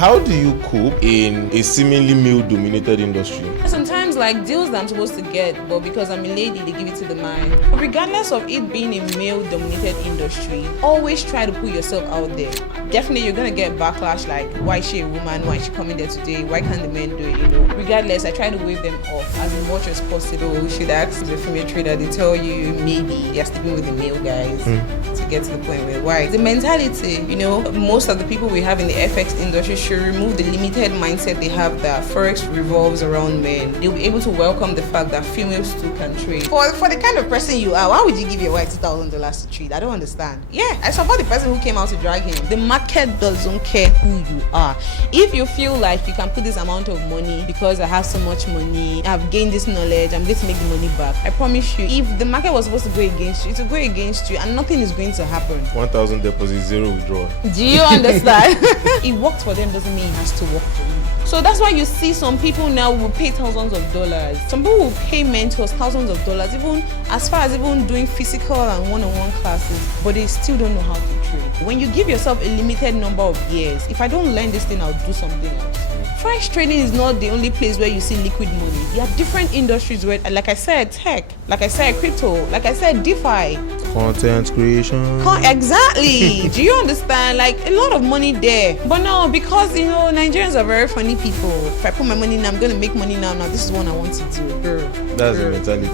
how do you cope in a seemingly male-dominated industry? Sometimes, like, deals that I'm supposed to get, but because I'm a lady, they give it to the man. Regardless of it being a male-dominated industry, always try to put yourself out there. Definitely, you're gonna get backlash like, why is she a woman? Why is she coming there today? Why can't the men do it? You know. Regardless, I try to wave them off as much as possible. You should ask the female trader. They tell you maybe they're sleeping with the male guys to get to the point where why the mentality. You know, most of the people we have in the FX industry should remove the limited mindset they have that Forex revolves around men. They'll be able to welcome the fact that females too can trade. For the kind of person you are, why would you give your wife $2,000 to trade? I don't understand. Yeah, I support the person who came out to drag him. The market doesn't care who you are. If you feel like you can put this amount of money because I have so much money, I've gained this knowledge, I'm going to make the money back. I promise you, if the market was supposed to go against you, it will go against you and nothing is going to happen. 1,000 deposit, 0 withdrawal. Do you understand? It worked for them doesn't mean it has to work for you. So that's why you see some people now will pay thousands of dollars. Some people will pay mentors thousands of dollars, even as far as even doing physical and one-on-one classes, but they still don't know how to trade. When you give yourself a limited number of years, if I don't learn this thing, I'll do something else. Forex trading is not the only place where you see liquid money. There are different industries where, like I said, tech, like I said, crypto, like I said, DeFi. Content creation. Exactly. Do you understand? Like, a lot of money there. But no, because, you know, Nigerians are very funny people. If I put my money now, I'm going to make money now. Now, this is what I want to do. That's the mentality.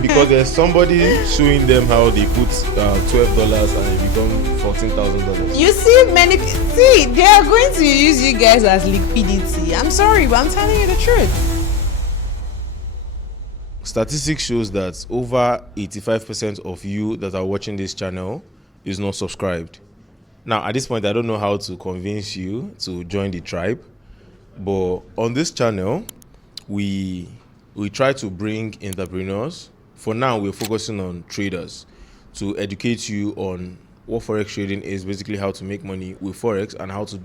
Because there's somebody showing them how they put $12 and it becomes $14,000. You see, they are going to use you guys as liquidity. I'm sorry, but I'm telling you the truth. Statistics shows that over 85% of you that are watching this channel is not subscribed. Now, at this point, I don't know how to convince you to join the tribe, but on this channel, we try to bring entrepreneurs. For now, we're focusing on traders to educate you on what Forex trading is, basically how to make money with Forex and how to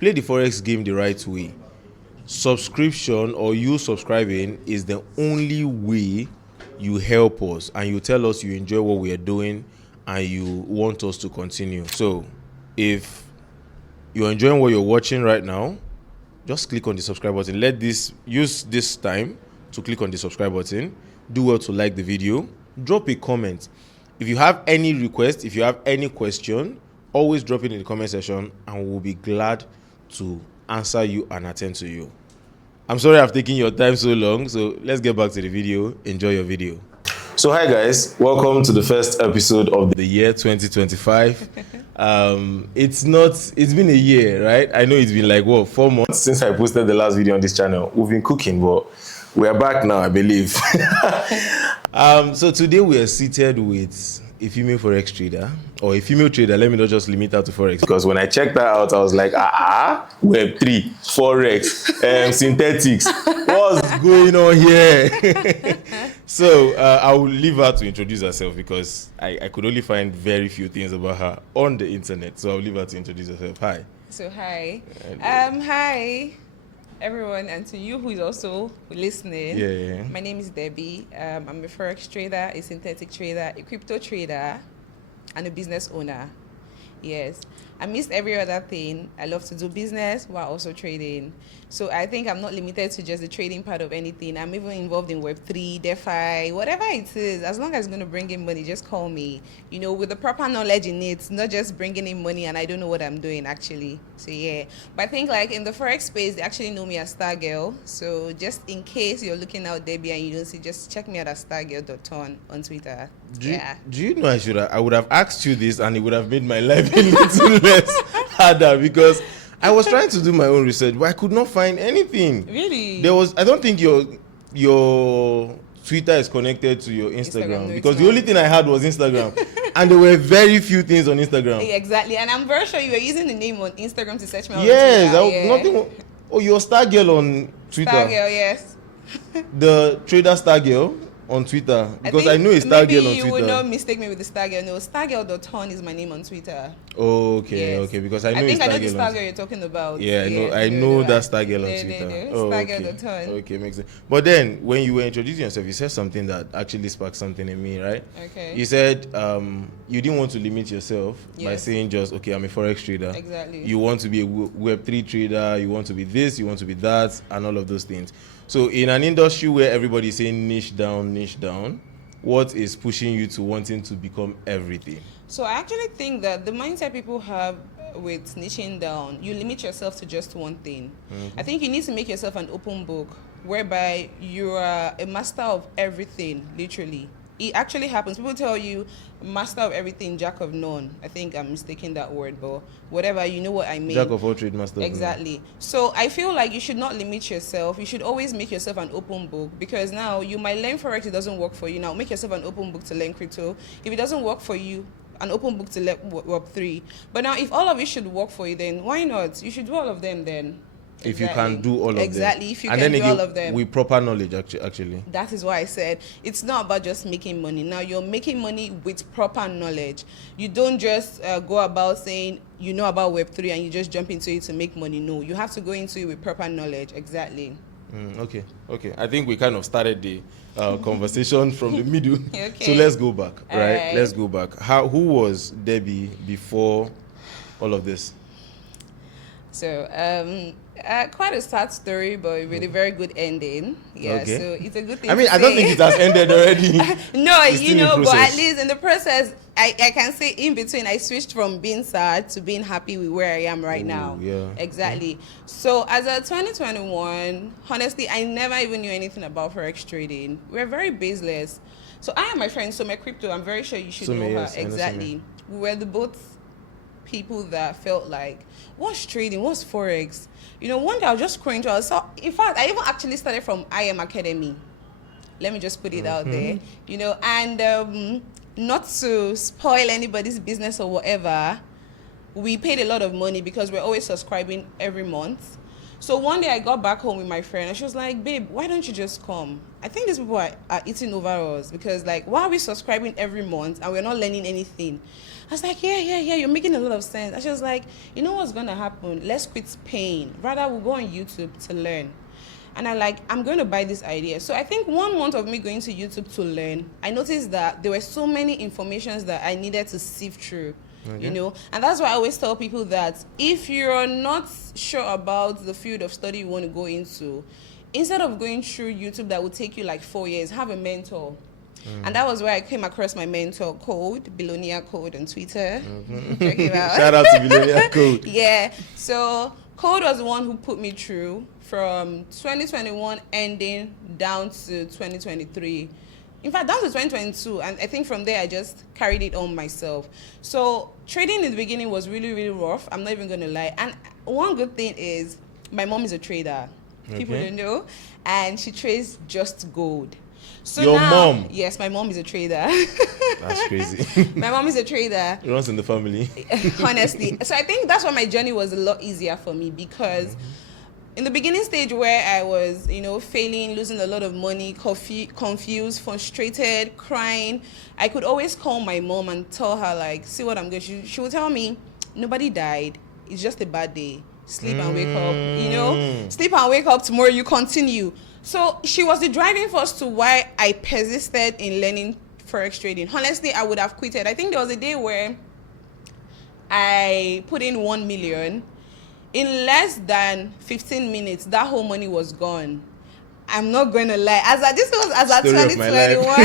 play the Forex game the right way. Subscription or you subscribing is the only way you help us and you tell us you enjoy what we are doing and you want us to continue. So if you're enjoying what you're watching right now, just click on the subscribe button. Use this time to click on the subscribe button. Do well to like the video. Drop a comment. If you have any request, if you have any question, always drop it in the comment section and we'll be glad to answer you and attend to you. I'm sorry I've taken your time so long, so let's get back to the video. Enjoy your video. So hi guys, welcome to the first episode of the year 2025. It's been a year, right? I know it's been like 4 months since I posted the last video on this channel. We've been cooking, but we are back now, I believe. So today we are seated with a female Forex trader, or a female trader. Let me not just limit that to Forex, because when I checked that out, I was like, Web3, Forex, synthetics, what's going on here? So I will leave her to introduce herself because I could only find very few things about her on the internet. So I'll leave her to introduce herself. Hi. So hi. Hi everyone, and to you who is also listening. Yeah. My name is Debbie. I'm a Forex trader, a synthetic trader, a crypto trader, and a business owner. Yes, I missed every other thing. I love to do business while also trading. So I think I'm not limited to just the trading part of anything. I'm even involved in Web3, DeFi, whatever it is. As long as it's going to bring in money, just call me. You know, with the proper knowledge in it, not just bringing in money and I don't know what I'm doing actually. So yeah, but I think like in the Forex space, they actually know me as Star Girl. So just in case you're looking out Debbie and you don't see, just check me out at stargirl.ton on Twitter. Do you know I would have asked you this and it would have made my life a little less harder, because I was trying to do my own research, but I could not find anything. Really? I don't think your Twitter is connected to your Instagram no, because the only thing I had was Instagram. And there were very few things on Instagram. Exactly. And I'm very sure you were using the name on Instagram to search me out. Yes. Nothing. Oh, you're Star Girl on Twitter. Star Girl, yes. The trader Star Girl. on Twitter? Because I know a star maybe girl on you Twitter. would not mistake me with the star girl. No, stargirl.ton is my name on Twitter. Okay, Yes. okay. Because I know I think a I star know the girl star on girl you're talking about. Yeah, I no, know no, that star girl on no, Twitter. No, Oh, stargirl.ton. okay, makes sense. But then when you were introducing yourself, you said something that actually sparked something in me, right? Okay. You said you didn't want to limit yourself by Yes. saying just, okay, I'm a Forex trader. Exactly. You want to be a Web3 trader, you want to be this, you want to be that, and all of those things. So in an industry where everybody is saying niche down, what is pushing you to wanting to become everything? So I actually think that the mindset people have with niching down, you limit yourself to just one thing. I think you need to make yourself an open book whereby you are a master of everything, literally. It actually happens. People tell you master of everything, jack of none. I think I'm mistaking that word, but whatever, you know what I mean. Jack of all trade, master of none. Exactly. So I feel like you should not limit yourself. You should always make yourself an open book, because now you might learn Forex, it doesn't work for you. Now make yourself an open book to learn crypto. If it doesn't work for you, an open book to learn Web3. But now if all of it should work for you, then why not? You should do all of them then. If you can do all of them. Exactly, if you and can then do again, all of them. with proper knowledge, actually. That is why I said it's not about just making money. Now you're making money with proper knowledge. You don't just go about saying you know about Web3 and you just jump into it to make money. No, you have to go into it with proper knowledge. Exactly. Okay. I think we kind of started the conversation from the middle. Okay. So let's go back, All right? right. Let's go back. Who was Debbie before all of this? So, quite a sad story, but with a very good ending. Yeah, Okay. so it's a good thing. I mean, to I don't say. think it has ended already. No, It's you still in know, but process. at least in the process, I can say in between, I switched from being sad to being happy with where I am right now. Yeah. Exactly. So as a 2021, honestly, I never even knew anything about Forex trading. We're very baseless. So I and my friend, Some Crypto, I'm very sure you should know her. Yes, I know Exactly. We were the both people that felt like, what's trading? What's Forex? You know, one day I was just scrolling through. In fact, I even actually started from IM Academy. Let me just put it out there. You know, and not to spoil anybody's business or whatever, we paid a lot of money because we're always subscribing every month. So one day I got back home with my friend and she was like, babe, why don't you just come? I think these people are eating over us, because like, why are we subscribing every month and we're not learning anything? I was like, yeah, you're making a lot of sense. And she was like, you know what's going to happen? Let's quit paying. Rather, we'll go on YouTube to learn. And I'm going to buy this idea. So I think 1 month of me going to YouTube to learn, I noticed that there were so many informations that I needed to sift through. Okay. You know, and that's why I always tell people that if you're not sure about the field of study you want to go into, instead of going through YouTube that will take you like 4 years, have a mentor. And that was where I came across my mentor, Code, Billionaire Code on Twitter. Check him out. Shout out to Billionaire Code. Yeah, so Code was the one who put me through from 2021 ending down to 2023. In fact, down to 2022, and I think from there I just carried it on myself. So trading in the beginning was really, really rough. I'm not even going to lie. And one good thing is my mom is a trader. People don't know. And she trades just gold. So Your now, mom? Yes, my mom is a trader. That's crazy. My mom is a trader. It runs in the family. Honestly. So I think that's why my journey was a lot easier for me, because in the beginning stage where I was, you know, failing, losing a lot of money, confused, frustrated, crying, I could always call my mom and tell her, like, see what I'm going. She would tell me, nobody died. It's just a bad day. Sleep and wake up, you know, sleep and wake up, tomorrow you continue. So she was the driving force to why I persisted in learning Forex trading. Honestly, I would have quitted. I think there was a day where I put in 1 million. In less than 15 minutes, that whole money was gone. I'm not going to lie. This was as a 2021.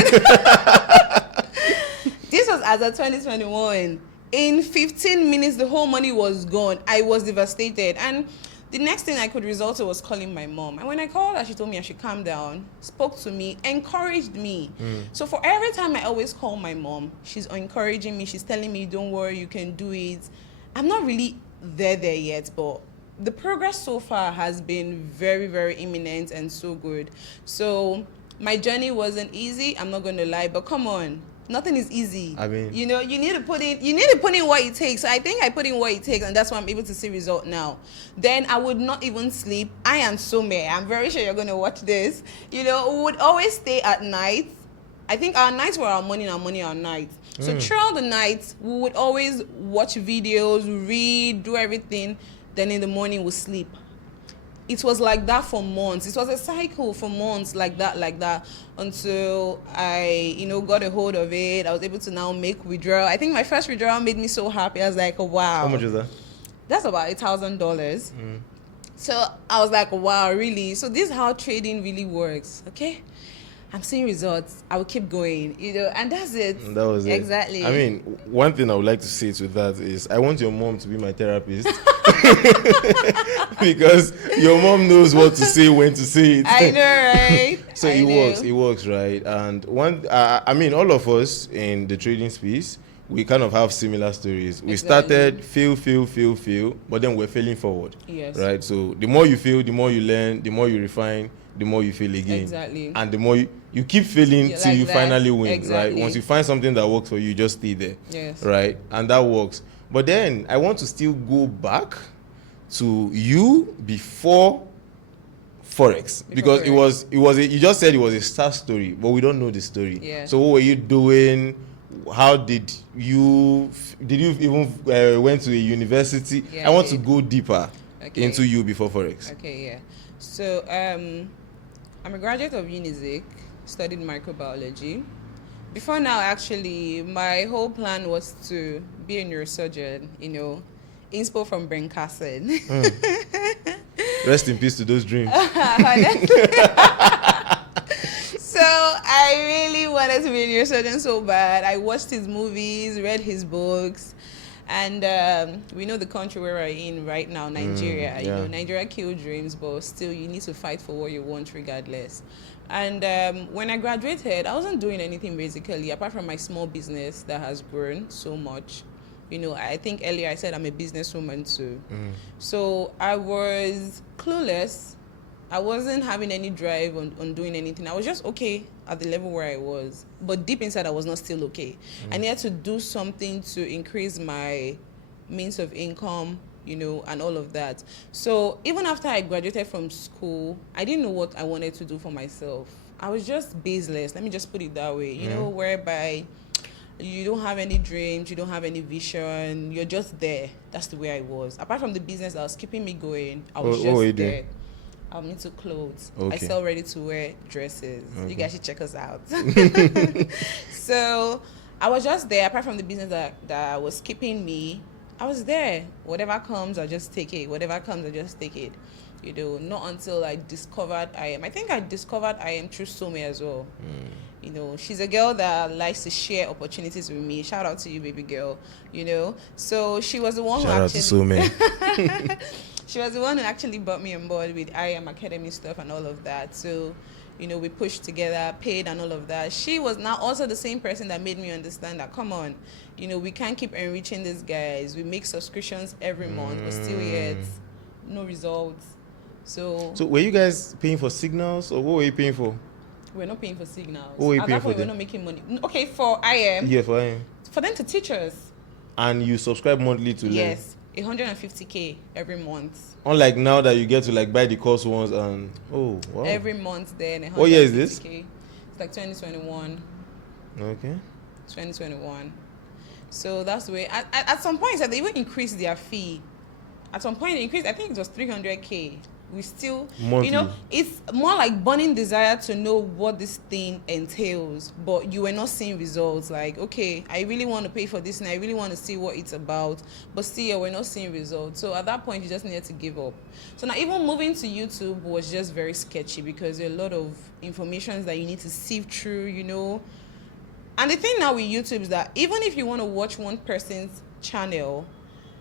This was as a 2021. In 15 minutes, the whole money was gone. I was devastated. And the next thing I could resort to was calling my mom. And when I called her, she told me I should calm down, spoke to me, encouraged me. So for every time I always call my mom, she's encouraging me. She's telling me, don't worry, you can do it. I'm not really there yet, but the progress so far has been very, very imminent and so good. So my journey wasn't easy, I'm not going to lie, but come on. Nothing is easy. I mean, you know, you need to put in what it takes. So I think I put in what it takes, and that's why I'm able to see result now. Then I would not even sleep. I am so mad. I'm very sure you're going to watch this. You know, would always stay at night I think our nights were our morning, our night. So throughout the night, we would always watch videos, read, do everything. Then in the morning, we sleep. It was like that for months. It was a cycle for months, like that, until I, got a hold of it. I was able to now make withdrawal. I think my first withdrawal made me so happy. I was like, oh, wow. How much is that? That's about $1,000. So I was like, wow, really? So this is how trading really works, okay? I'm seeing results. I will keep going, and that's it. That was it. Exactly. I mean, one thing I would like to say to that is I want your mom to be my therapist. Because your mom knows what to say, when to say it. I know, right? So it works, right? And all of us in the trading space, we kind of have similar stories. We started fail, but then we're failing forward. Yes. Right? So the more you fail, the more you learn, the more you refine, the more you fail again. Exactly. And the more you keep failing till you finally win, exactly. right? Once you find something that works for you, just stay there. Yes. Right? And that works. But then I want to still go back to you before Forex, because it was you just said it was a start story, but we don't know the story. Yeah. So what were you doing? How did you even went to a university? Yeah, I want to go deeper into you before Forex. Okay, yeah. So I'm a graduate of Unizik, studied microbiology. Before now, actually, my whole plan was to be a neurosurgeon, inspo from brain cancer. Rest in peace to those dreams. So I really wanted to be a neurosurgeon so bad. I watched his movies, read his books, and we know the country where we're in right now, Nigeria. Yeah. Nigeria killed dreams, but still you need to fight for what you want regardless. And when I graduated, I wasn't doing anything basically, apart from my small business that has grown so much. I think earlier I said I'm a businesswoman too. So I was clueless. I wasn't having any drive on doing anything. I was just okay at the level where I was. But deep inside, I was not still okay. I needed to do something to increase my means of income, and all of that. So even after I graduated from school, I didn't know what I wanted to do for myself. I was just baseless. Let me just put it that way, whereby you don't have any dreams, you don't have any vision, you're just there. That's the way I was. Apart from the business that was keeping me going, I was just there. I'm into clothes. Okay. I sell ready-to-wear dresses. Okay. You guys should check us out. So I was just there. Apart from the business that was keeping me, I was there. Whatever comes, I just take it. Whatever comes, I just take it. Not until I discovered IM. I think I discovered IM through Some as well. She's a girl that likes to share opportunities with me. Shout out to you, baby girl. So she was the one Shout out to Some. She was the one who actually brought me on board with IM Academy stuff and all of that. So, we pushed together, paid and all of that. She was now also the same person that made me understand that, come on, we can't keep enriching these guys. We make subscriptions every month, but still yet, no results. So were you guys paying for signals, or what were you paying for? We're not paying for signals. What were you At paying that point, for we're not making money. Okay, for IM. Yeah, for IM. For them to teach us. And you subscribe monthly to learn? Yes. 150K every month. Unlike now that you get to buy the course ones and wow. Every month then. What year is this? It's like 2021. Okay. 2021. So that's the way. At some point, they even increased their fee. At some point, they increased. I think it was 300K. We still, monthly. It's more like burning desire to know what this thing entails, but you were not seeing results. Like, okay, I really want to pay for this and I really want to see what it's about, but still, we're not seeing results. So at that point, you just needed to give up. So now even moving to YouTube was just very sketchy because there are a lot of information that you need to sift through, And the thing now with YouTube is that even if you want to watch one person's channel,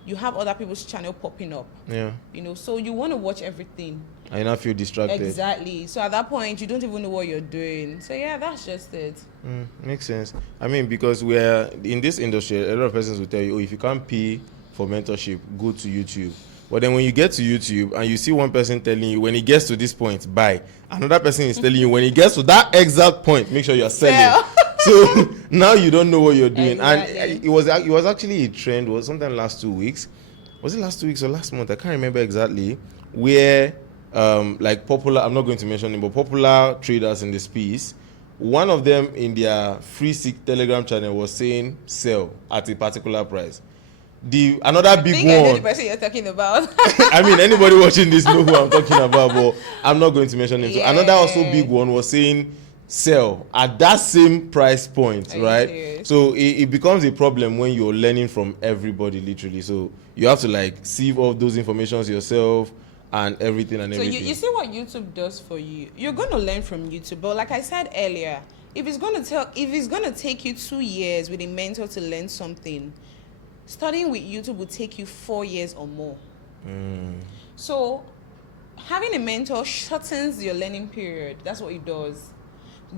you have other people's channel popping up. Yeah. So you want to watch everything. I not feel distracted. Exactly. So at that point, you don't even know what you're doing. So yeah, that's just it. Makes sense. Because we're in this industry, a lot of persons will tell you, if you can't pay for mentorship, go to YouTube. But then when you get to YouTube and you see one person telling you, when he gets to this point, buy. Another person is telling you, when he gets to that exact point, make sure you're selling. So now you don't know what you're doing. Exactly. And it was actually a trend. It was sometime last 2 weeks. Was it last 2 weeks or last month? I can't remember exactly. Where popular, I'm not going to mention them, but popular traders in the space one of them in their free Telegram channel was saying sell at a particular price. Another big one. I know the person you're talking about. I mean, anybody watching this know who I'm talking about, but I'm not going to mention him. So another also big one was saying sell at that same price point, right? So it becomes a problem when you're learning from everybody, literally. So you have to like sieve all those informations yourself and everything and everything. So you see what YouTube does for you. You're going to learn from YouTube, but like I said earlier, if it's going to take you 2 years with a mentor to learn something, studying with YouTube will take you 4 years or more. So having a mentor shortens your learning period. That's what it does.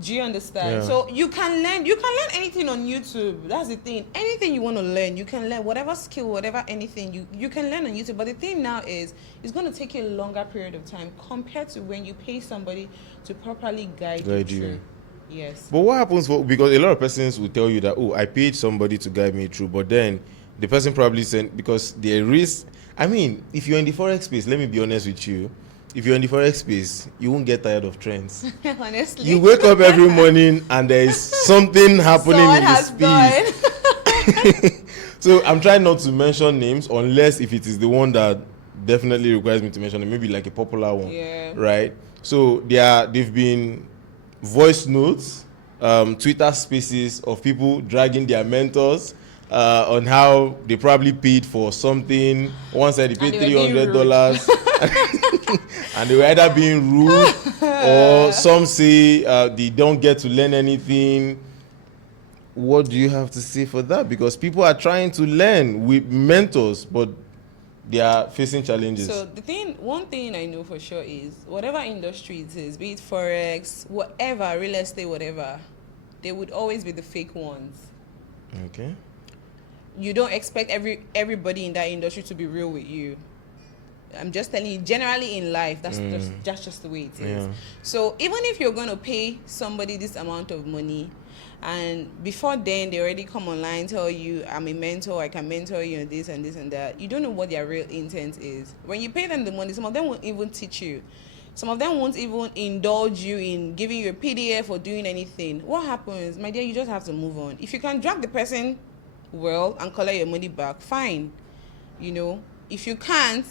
Do you understand? Yeah. So you can learn anything on YouTube. That's the thing. Anything you want to learn, you can learn. Whatever skill, whatever anything, you can learn on YouTube. But the thing now is, it's going to take you a longer period of time compared to when you pay somebody to properly guide you through. Yes. But what happens because a lot of persons will tell you that, oh, I paid somebody to guide me through, but then the person probably sent, because there is, I mean, if you're in the Forex space, let me be honest with you, if you're in the Forex space, you won't get tired of trends. Honestly. You wake up every morning and there is something happening in the space. So I'm trying not to mention names unless if it is the one that definitely requires me to mention it, maybe like a popular one. Yeah. Right? So they've been voice notes, Twitter spaces of people dragging their mentors on how they probably paid for something. One said they paid $300 and they were either being rude or some say they don't get to learn anything. What do you have to say for that? Because people are trying to learn with mentors, but they are facing challenges. So one thing I know for sure is whatever industry it is, be it Forex, whatever, real estate, whatever, there would always be the fake ones. Okay. You don't expect everybody in that industry to be real with you. I'm just telling you, generally in life, that's just the way it is. Yeah. So even if you're going to pay somebody this amount of money, and before then they already come online, tell you, I'm a mentor, I can mentor you on this and this and that, you don't know what their real intent is. When you pay them the money, some of them won't even teach you. Some of them won't even indulge you in giving you a PDF or doing anything. What happens, my dear, you just have to move on. If you can drag the person well and collect your money back, fine. You know, if you can't,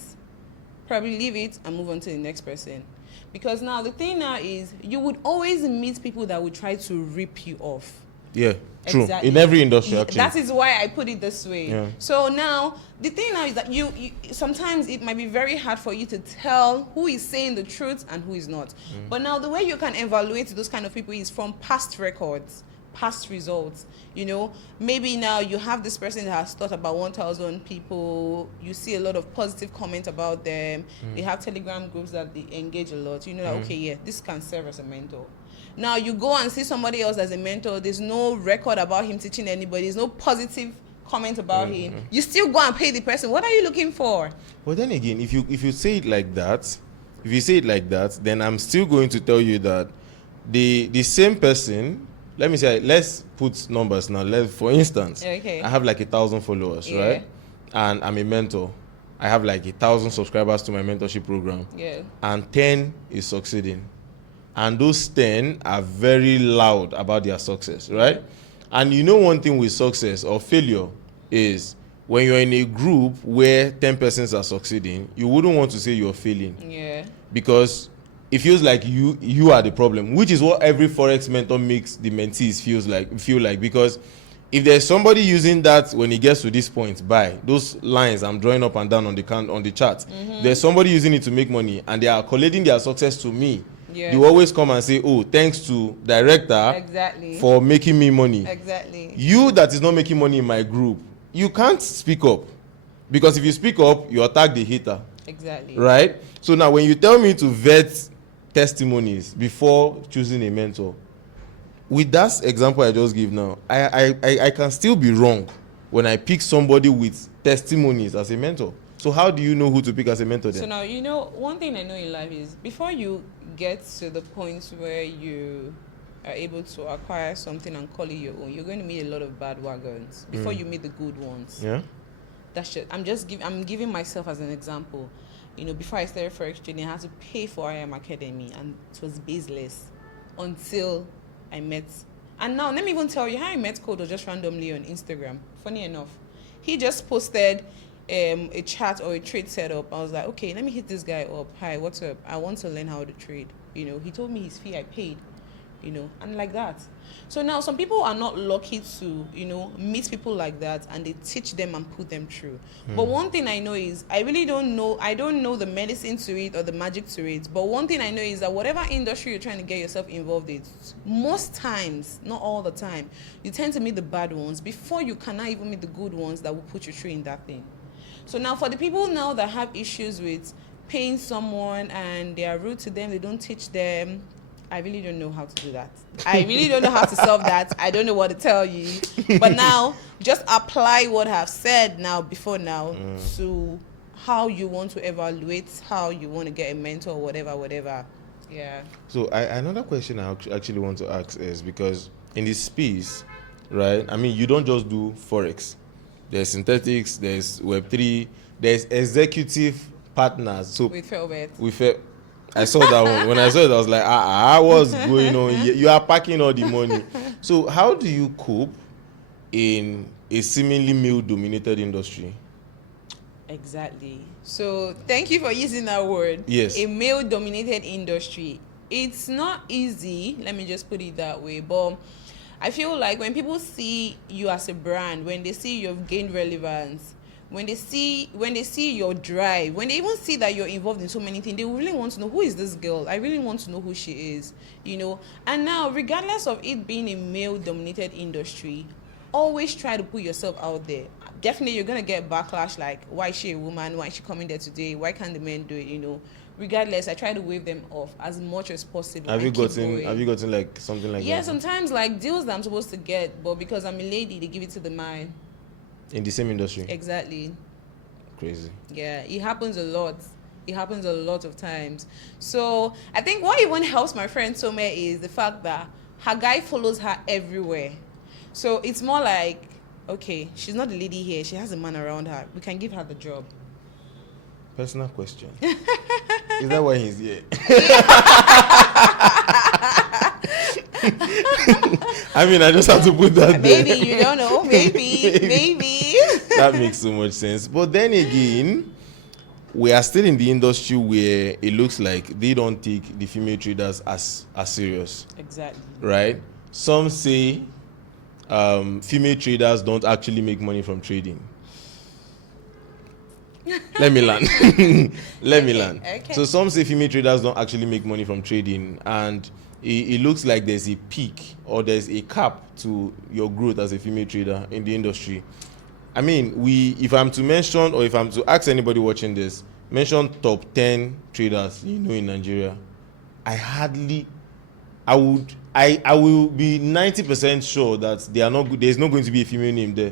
probably leave it and move on to the next person. Because now the thing now is, you would always meet people that would try to rip you off. Yeah, true. Exactly. In every industry, actually. That is why I put it this way. Yeah. So now the thing now is that you sometimes it might be very hard for you to tell who is saying the truth and who is not. But now the way you can evaluate those kind of people is from past records, past results. You know, maybe now you have this person that has taught about 1,000 people. You see a lot of positive comments about them. They have Telegram groups that they engage a lot. You know that, okay, yeah, this can serve as a mentor. Now you go and see somebody else as a mentor. There's no record about him teaching anybody. There's no positive comment about him. You still go and pay the person. What are you looking for? But then again, if you say it like that, then I'm still going to tell you that the same person. Let me say, let's put numbers now. For instance, okay. I have like 1,000 followers, right? And I'm a mentor. I have like 1,000 subscribers to my mentorship program. Yeah. And 10 is succeeding. And those 10 are very loud about their success, right? And you know one thing with success or failure is when you're in a group where 10 persons are succeeding, you wouldn't want to say you're failing. Yeah. Because it feels like you are the problem, which is what every Forex mentor makes the mentees feel like. Because if there's somebody using that when he gets to this point, those lines I'm drawing up and down on the chart, there's somebody using it to make money and they are collating their success to me. Yeah. They always come and say, oh, thanks to director for making me money. Exactly. You that is not making money in my group, you can't speak up. Because if you speak up, you attack the hater. Exactly. Right? So now when you tell me to vet testimonies before choosing a mentor, with that example I just give now, I can still be wrong when I pick somebody with testimonies as a mentor. So how do you know who to pick as a mentor then? So now, you know, one thing I know in life is before you get to the point where you are able to acquire something and call it your own, you're going to meet a lot of bad wagons before you meet the good ones. Yeah. That's just, I'm giving myself as an example. You know, before I started Forex trading, I had to pay for IM Academy, and it was baseless until I met. And now, let me even tell you how I met Code was just randomly on Instagram. Funny enough. He just posted a chat or a trade setup. I was like, okay, let me hit this guy up. Hi, what's up? I want to learn how to trade. He told me his fee, I paid. And like that. So now some people are not lucky to, meet people like that, and they teach them and put them through. But one thing I know is I don't know the medicine to it or the magic to it. But one thing I know is that whatever industry you're trying to get yourself involved in, most times, not all the time, you tend to meet the bad ones before you cannot even meet the good ones that will put you through in that thing. So now for the people now that have issues with paying someone and they are rude to them, they don't teach them, I really don't know how to do that. I really don't know how to solve that. I don't know what to tell you. But now, just apply what I've said before now to how you want to evaluate, how you want to get a mentor, whatever. Yeah. So another question I actually want to ask is, because in this space, right, I mean, you don't just do Forex. There's synthetics, there's Web3, there's executive partners. So with filbert. I saw that one. When I saw it, I was like, what's going on? You are packing all the money. So how do you cope in a seemingly male-dominated industry? Exactly. So thank you for using that word. Yes. A male-dominated industry. It's not easy, let me just put it that way. But I feel like when people see you as a brand, when they see you've gained relevance, when they see your drive, when they even see that you're involved in so many things, they really want to know, who is this girl? I really want to know who she is, And now, regardless of it being a male-dominated industry, always try to put yourself out there. Definitely, you're gonna get backlash like, why is she a woman? Why is she coming there today? Why can't the men do it? Regardless, I try to wave them off as much as possible. Have you gotten like something like that? Yeah, sometimes like deals that I'm supposed to get, but because I'm a lady, they give it to the man. In the same industry? Exactly. Crazy. Yeah, it happens a lot. It happens a lot of times. So I think what even helps my friend Tome is the fact that her guy follows her everywhere. So it's more like, okay, she's not the lady here. She has a man around her. We can give her the job. Personal question. Is that why he's here? I mean, I just have to put that there. Maybe, you don't know. Maybe. That makes so much sense. But then again, we are still in the industry where it looks like they don't take the female traders as serious. Exactly. Right? Some say female traders don't actually make money from trading. Let me learn. Okay. So some say female traders don't actually make money from trading, and it looks like there's a peak or there's a cap to your growth as a female trader in the industry. I mean, if I'm to mention, or if I'm to ask anybody watching this, mention top 10 traders in Nigeria, I will be 90% sure that there's not going to be a female name there.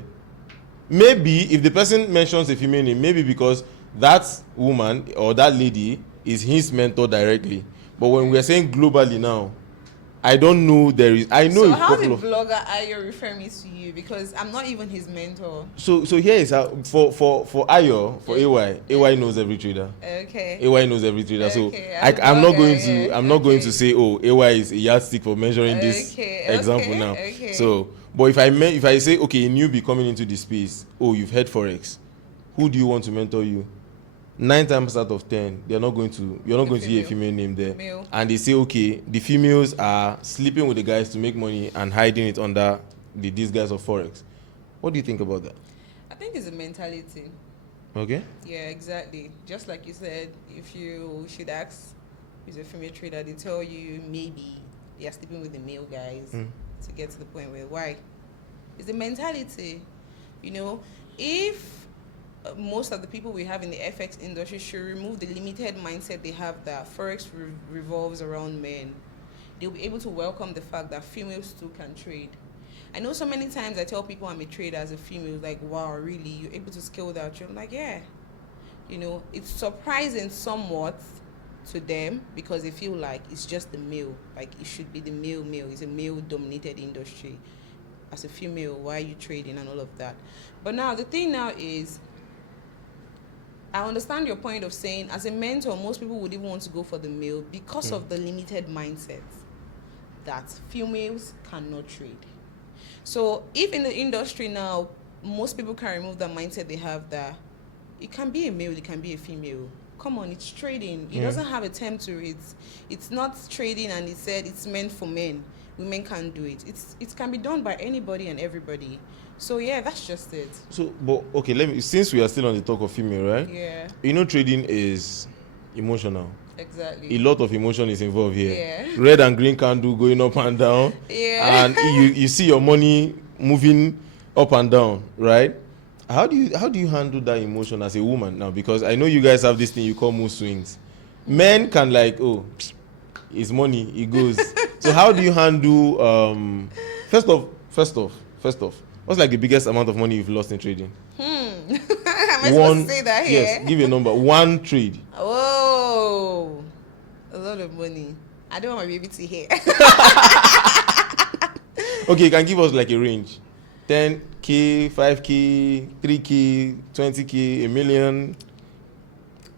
Maybe if the person mentions a female name, maybe because that woman or that lady is his mentor directly. But when we are saying globally now, I don't know I know so a couple of... So how the blogger Ayo refer me to you? Because I'm not even his mentor. So here is how, for Ayo, for AY knows every trader. Okay. AY knows every trader. Okay. So I'm not going to say, oh, AY is a yardstick for measuring this example now. Okay. So, but if I say, okay, a newbie coming into the space, oh, you've heard Forex, who do you want to mentor you? 9 times out of 10, you're not going to hear a female name there. Male. And they say, okay, the females are sleeping with the guys to make money and hiding it under these guys of Forex. What do you think about that? I think it's a mentality. Okay. Yeah, exactly. Just like you said, if you should ask who's a female trader, they tell you maybe they are sleeping with the male guys to get to the point where why? It's a mentality. If most of the people we have in the FX industry should remove the limited mindset they have that Forex revolves around men, they'll be able to welcome the fact that females too can trade. I know so many times I tell people I'm a trader as a female, like, wow, really? You're able to scale that trade? I'm like, yeah. It's surprising somewhat to them because they feel like it's just the male. Like, it should be the male. It's a male-dominated industry. As a female, why are you trading and all of that? But now, the thing now is, I understand your point of saying, as a mentor, most people would even want to go for the male because of the limited mindset. that females cannot trade. So if in the industry now, most people can remove the mindset they have that it can be a male, it can be a female. Come on, it's trading. It doesn't have a term to it. It's not trading, and it said it's meant for men. Women can't do it. It can be done by anybody and everybody. So yeah, that's just it. So, but okay, since we are still on the talk of female, right? Yeah. You know, trading is emotional. Exactly. A lot of emotion is involved here. Yeah. Red and green candle going up and down. Yeah. And you see your money moving up and down, right? How do you handle that emotion as a woman now? Because I know you guys have this thing you call mood swings. Men can it's money, it goes. So how do you handle first off, what's like the biggest amount of money you've lost in trading? Am I supposed to say that here? Yes, give a number. One trade. Oh, a lot of money. I don't want my baby to hear. Okay, you can give us like a range. 10K, 5K, 3K, 20K, a million.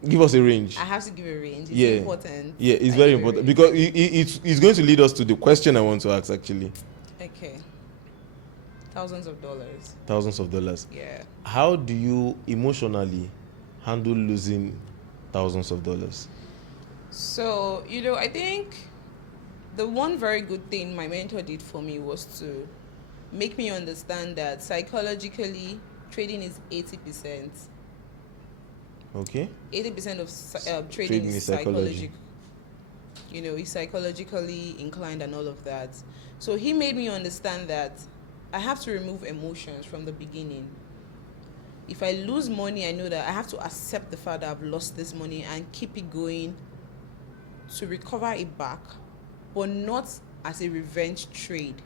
Give us a range. I have to give a range. It's important. Yeah, it's very important because it's going to lead us to the question I want to ask actually. Okay. Thousands of dollars. Thousands of dollars. Yeah. How do you emotionally handle losing thousands of dollars? So, I think the one very good thing my mentor did for me was to make me understand that psychologically, trading is 80%. Okay. 80% of trading is psychological. He's psychologically inclined and all of that. So he made me understand that I have to remove emotions from the beginning. If I lose money, I know that I have to accept the fact that I've lost this money and keep it going to recover it back, but not as a revenge trade.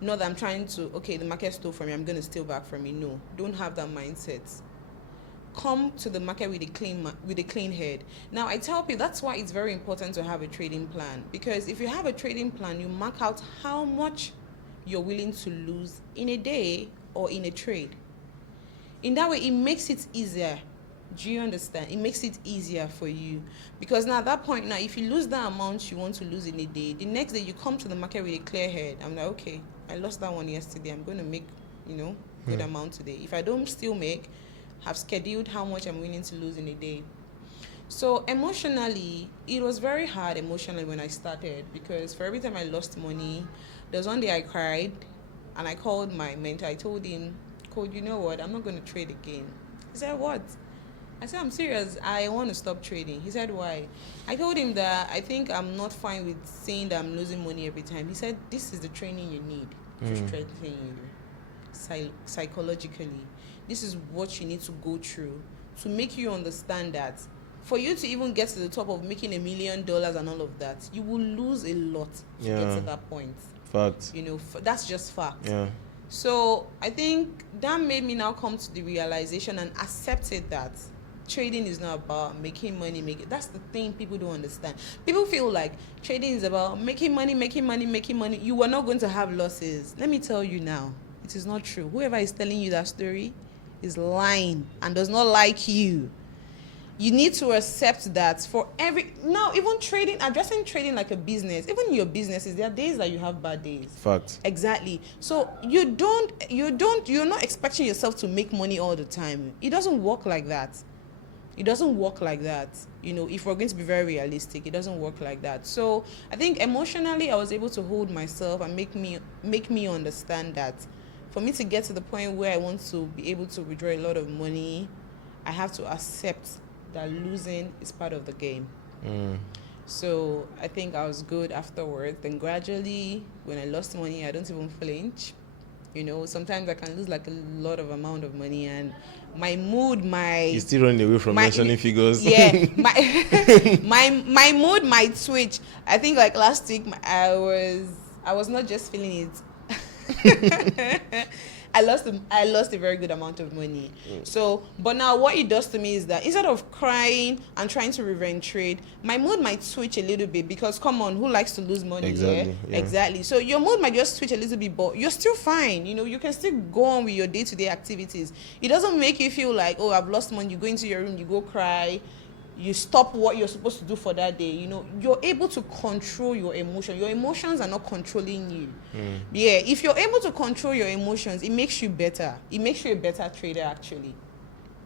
Not that I'm trying to, the market stole from me, I'm going to steal back from you. No, don't have that mindset. Come to the market with a clean head. Now, I tell people that's why it's very important to have a trading plan, because if you have a trading plan, you mark out how much you're willing to lose in a day or in a trade. In that way, it makes it easier. Do you understand? It makes it easier for you, because now at that point, if you lose that amount you want to lose in a day, the next day you come to the market with a clear head. I'm like, okay, I lost that one yesterday. I'm going to make, good amount today. If I don't still make, have scheduled how much I'm willing to lose in a day. So emotionally, it was very hard emotionally when I started, because for every time I lost money, there was one day I cried and I called my mentor. I told him, Code, you know what? I'm not going to trade again. He said, what? I said, I'm serious. I want to stop trading. He said, why? I told him that I think I'm not fine with saying that I'm losing money every time. He said, this is the training you need to strengthen you psychologically. This is what you need to go through to make you understand that for you to even get to the top of making $1 million and all of that, you will lose a lot to get to that point. Fact. That's just fact. Yeah. So I think that made me now come to the realization and accepted that trading is not about making money. That's the thing people don't understand. People feel like trading is about making money. You are not going to have losses. Let me tell you now, it is not true. Whoever is telling you that story is lying and does not like you. You need to accept that even trading, addressing trading like a business, even in your businesses, there are days that you have bad days. Fact. Exactly. So you're not expecting yourself to make money all the time. It doesn't work like that. If we're going to be very realistic, it doesn't work like that. So I think emotionally I was able to hold myself and make me understand that for me to get to the point where I want to be able to withdraw a lot of money, I have to accept that losing is part of the game. So I think I was good afterwards. Then gradually, when I lost money, I don't even flinch. Sometimes I can lose like a lot of amount of money, and my mood, You're still running away from mentioning figures. Yeah, my mood might switch. I think like last week, I was not just feeling it. I lost a very good amount of money. So, but now what it does to me is that instead of crying and trying to revenge trade, my mood might switch a little bit, because come on, who likes to lose money? Exactly. Yeah. Exactly. So your mood might just switch a little bit, but you're still fine. You can still go on with your day-to-day activities. It doesn't make you feel like, oh, I've lost money. You go into your room, you go cry. you stop what you're supposed to do for that day. You're able to control your emotion. Your emotions are not controlling you. Yeah, if you're able to control your emotions, it makes you better. It makes you a better trader, actually.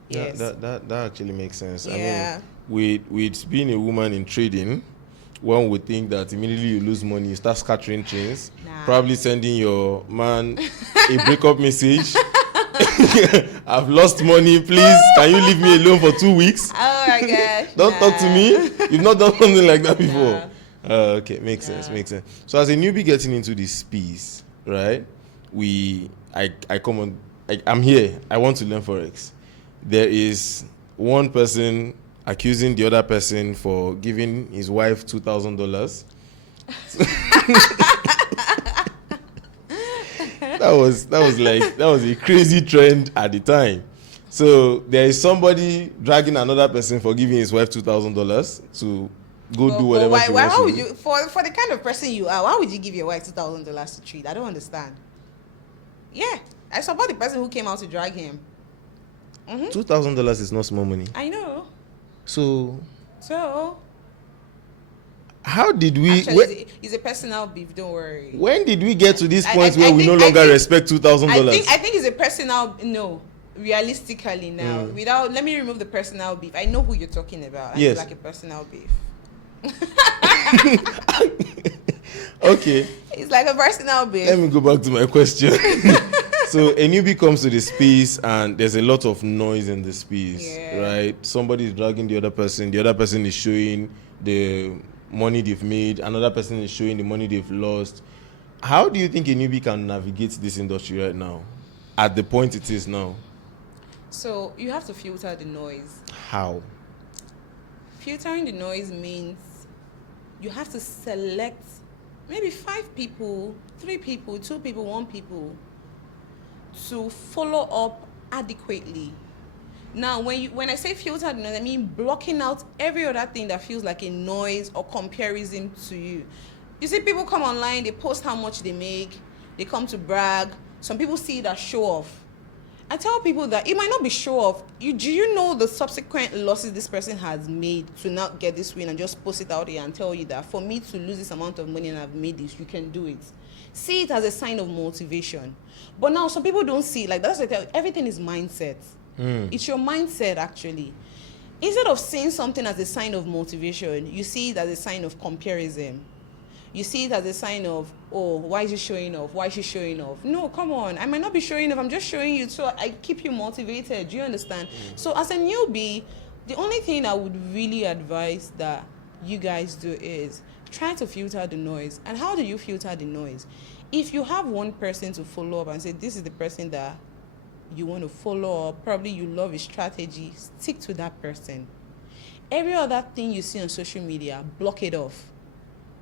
Yes. That actually makes sense. Yeah. I mean, with being a woman in trading, one would think that immediately you lose money, you start scattering chains, probably sending your man a breakup message. I've lost money, please. Can you leave me alone for 2 weeks? Oh my gosh. Don't talk to me. You've not done something like that before. Okay, makes sense. So as a newbie getting into this space, right? I'm here. I want to learn Forex. There is one person accusing the other person for giving his wife $2,000. that was a crazy trend at the time. So there is somebody dragging another person for giving his wife $2,000 to go do whatever she wants. Why would you, for the kind of person you are, why would you give your wife $2,000 to treat? I don't understand. Yeah, I support the person who came out to drag him. $2,000 is not small money. I know. So how did we? Actually, it's a personal beef. Don't worry. When did we get to this point where we no longer respect $2,000? I think it's a personal. No, realistically now, let me remove the personal beef. I know who you're talking about. Yes. It's like a personal beef. Okay. It's like a personal beef. Let me go back to my question. So a newbie comes to the space and there's a lot of noise in the space, right? Somebody is dragging the other person is showing the money they've made, another person is showing the money they've lost. How do you think a newbie can navigate this industry right now, at the point it is now? So you have to filter the noise. How? Filtering the noise means you have to select maybe 5 people, 3 people, 2 people, 1 people to follow up adequately. Now, when I say filter the noise, I mean blocking out every other thing that feels like a noise or comparison to you. You see, people come online, they post how much they make, they come to brag. Some people see it as show off. I tell people that it might not be show off. Do you know the subsequent losses this person has made to not get this win and just post it out here and tell you that for me to lose this amount of money and I've made this, you can do it. See it as a sign of motivation. But now some people don't see it like that. That's what I tell you. Everything is mindset. It's your mindset, actually. Instead of seeing something as a sign of motivation, you see it as a sign of comparison. You see it as a sign of, oh, why is he showing off? Why is she showing off? No, come on. I might not be showing off. I'm just showing you so I keep you motivated. Do you understand? So as a newbie, the only thing I would really advise that you guys do is try to filter the noise. And how do you filter the noise? If you have one person to follow up and say, this is the person that you want to follow up, probably you love his strategy, stick to that person. Every other thing you see on social media, block it off.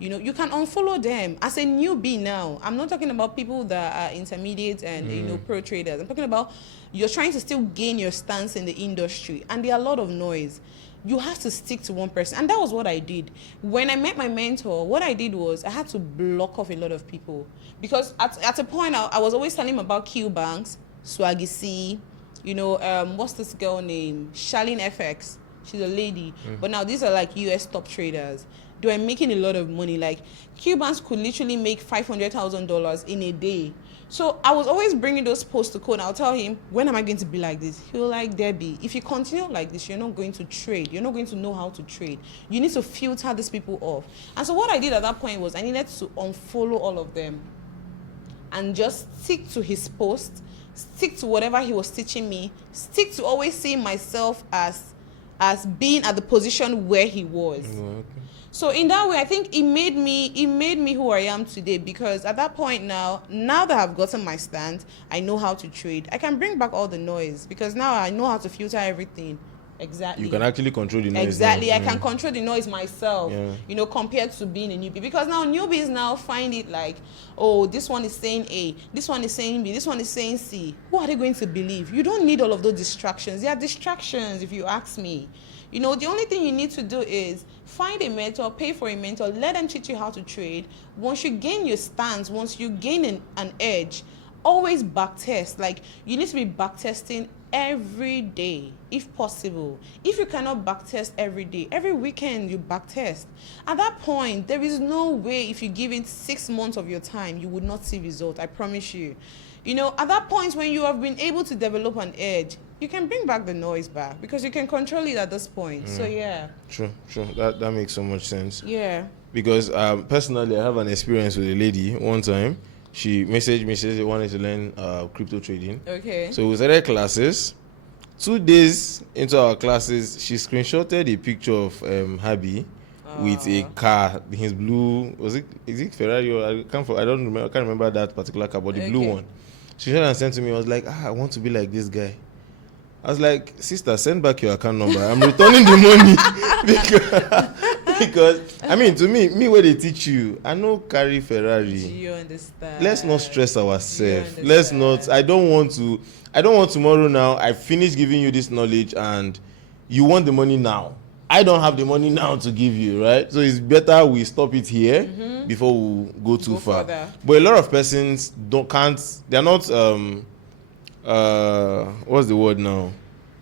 You can unfollow them. As a newbie now, I'm not talking about people that are intermediate and, pro traders. I'm talking about you're trying to still gain your stance in the industry. And there are a lot of noise. You have to stick to one person. And that was what I did. When I met my mentor, what I did was I had to block off a lot of people. Because at a point, I was always telling him about Q Banks, Swaggy C, what's this girl named? Charlene FX. She's a lady. But now these are like US top traders. They are making a lot of money. Like Cubans could literally make $500,000 in a day. So I was always bringing those posts to code. I'll tell him, when am I going to be like this? He'll like, Debbie, if you continue like this, you're not going to trade. You're not going to know how to trade. You need to filter these people off. And so what I did at that point was I needed to unfollow all of them and just stick to his post, stick to whatever he was teaching me, stick to always seeing myself as being at the position where he was. Okay. So in that way, I think it made me who I am today, because at that point now that I've gotten my stance, I know how to trade. I can bring back all the noise because now I know how to filter everything. Exactly. You can actually control the noise. Exactly. Now. I can control the noise myself, compared to being a newbie. Because now newbies now find it like, oh, this one is saying A, this one is saying B, this one is saying C. Who are they going to believe? You don't need all of those distractions. They are distractions, if you ask me. The only thing you need to do is find a mentor, pay for a mentor, let them teach you how to trade. Once you gain your stance, once you gain an edge, always backtest. Like, you need to be backtesting every day, if possible. If you cannot backtest every day, every weekend you backtest. At that point, there is no way if you give it 6 months of your time, you would not see result. I promise you. You know, at that point when you have been able to develop an edge, you can bring back the noise back because you can control it at this point. So yeah. True. That makes so much sense. Yeah. Because personally, I have an experience with a lady one time. She messaged me, says she wanted to learn crypto trading. Okay. So we started classes. 2 days into our classes, she screenshotted a picture of Habi with a car, his blue, is it Ferrari or I can't remember that particular car, but the blue one. She and sent to me, I was like, I want to be like this guy. I was like, sister, send back your account number. I'm returning the money because I mean, to me where they teach you, I know carry Ferrari. Do you understand? Let's not stress ourselves. Let's not. I don't want tomorrow now. I finish giving you this knowledge and you want the money now. I don't have the money now to give you, right? So it's better we stop it here before we go too far. Further. But a lot of persons they're not what's the word now?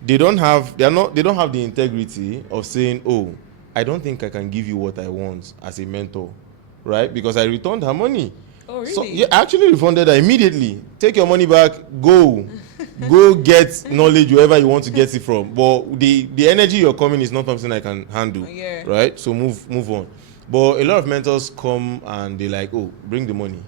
They don't have the integrity of saying, oh, I don't think I can give you what I want as a mentor, right? Because I returned her money. Oh, really? So yeah, I actually refunded her immediately. Take your money back, go get knowledge wherever you want to get it from. But the energy you're coming is not something I can handle, right? So move on. But a lot of mentors come and they like, oh, bring the money.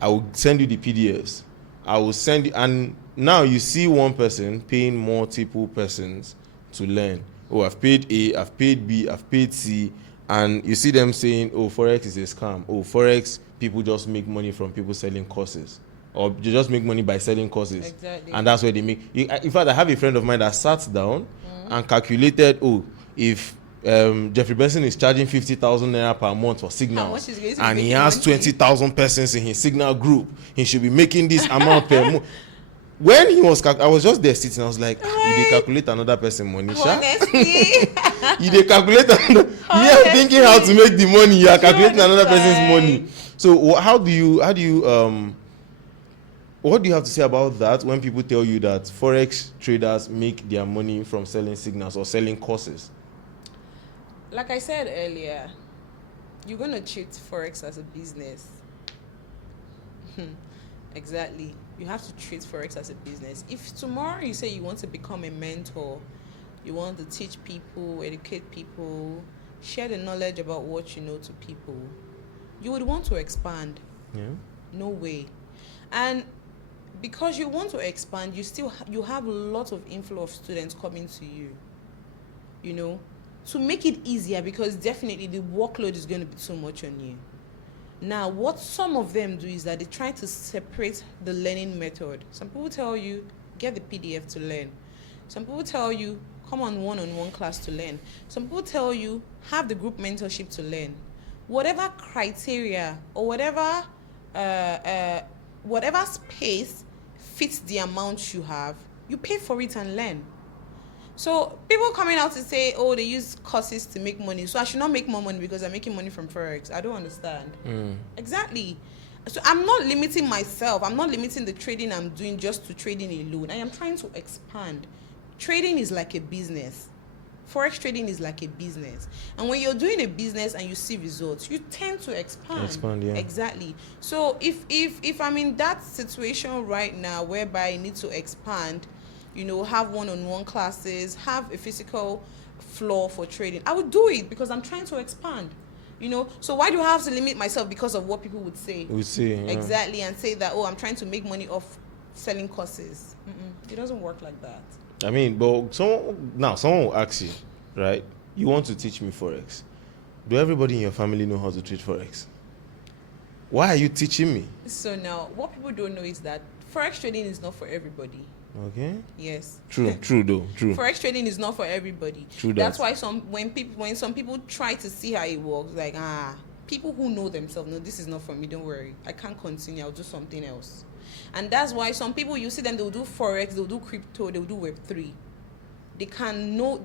I will send you the PDFs. I will send you, and now you see one person paying multiple persons to learn. Oh, I've paid A, I've paid B, I've paid C, and you see them saying, oh, Forex is a scam. Oh, Forex, people just make money from people selling courses. Or they just make money by selling courses. Exactly. And that's where they make. In fact, I have a friend of mine that sat down and calculated, oh, if Jeffrey Benson is charging 50,000 naira per month for signals, and he has 20,000 persons in his signal group, he should be making this amount per month. When he was, I was just there sitting. I was like, you dey calculate another person money, sha? Honestly. You dey calculate another. Me, I'm thinking how to make the money. You are calculating another person's money. So what do you have to say about that when people tell you that Forex traders make their money from selling signals or selling courses? Like I said earlier, you're going to treat Forex as a business. Exactly. You have to treat Forex as a business. If tomorrow you say you want to become a mentor, you want to teach people, educate people, share the knowledge about what you know to people, you would want to expand. Yeah. No way. And because you want to expand, you have a lot of inflow of students coming to you, you know, to make it easier, because definitely the workload is going to be too much on you. Now, what some of them do is that they try to separate the learning method. Some people tell you, get the PDF to learn. Some people tell you, come on one-on-one class to learn. Some people tell you, have the group mentorship to learn. Whatever criteria or whatever space fits the amount you have, you pay for it and learn. So people coming out to say, oh, they use courses to make money, so I should not make more money because I'm making money from Forex. I don't understand. Exactly. So I'm not limiting myself. I'm not limiting the trading I'm doing just to trading alone. I am trying to expand. Trading is like a business. Forex trading is like a business. And when you're doing a business and you see results, you tend to expand. Yeah. Exactly. So if I'm in that situation right now whereby I need to expand, you know, have one-on-one classes, have a physical floor for trading, I would do it because I'm trying to expand. You know, so why do I have to limit myself because of what people would say? Exactly, and say that, oh, I'm trying to make money off selling courses. It doesn't work like that. I mean, but someone will ask you, right? You want to teach me Forex. Do everybody in your family know how to trade Forex? Why are you teaching me? So now, what people don't know is that Forex trading is not for everybody. Okay. Yes. True. Forex trading is not for everybody. True. That's why when some people try to see how it works, like people who know themselves, no, this is not for me. Don't worry, I can't continue. I'll do something else. And that's why some people, you see them, they'll do Forex, they'll do crypto, they'll do Web3.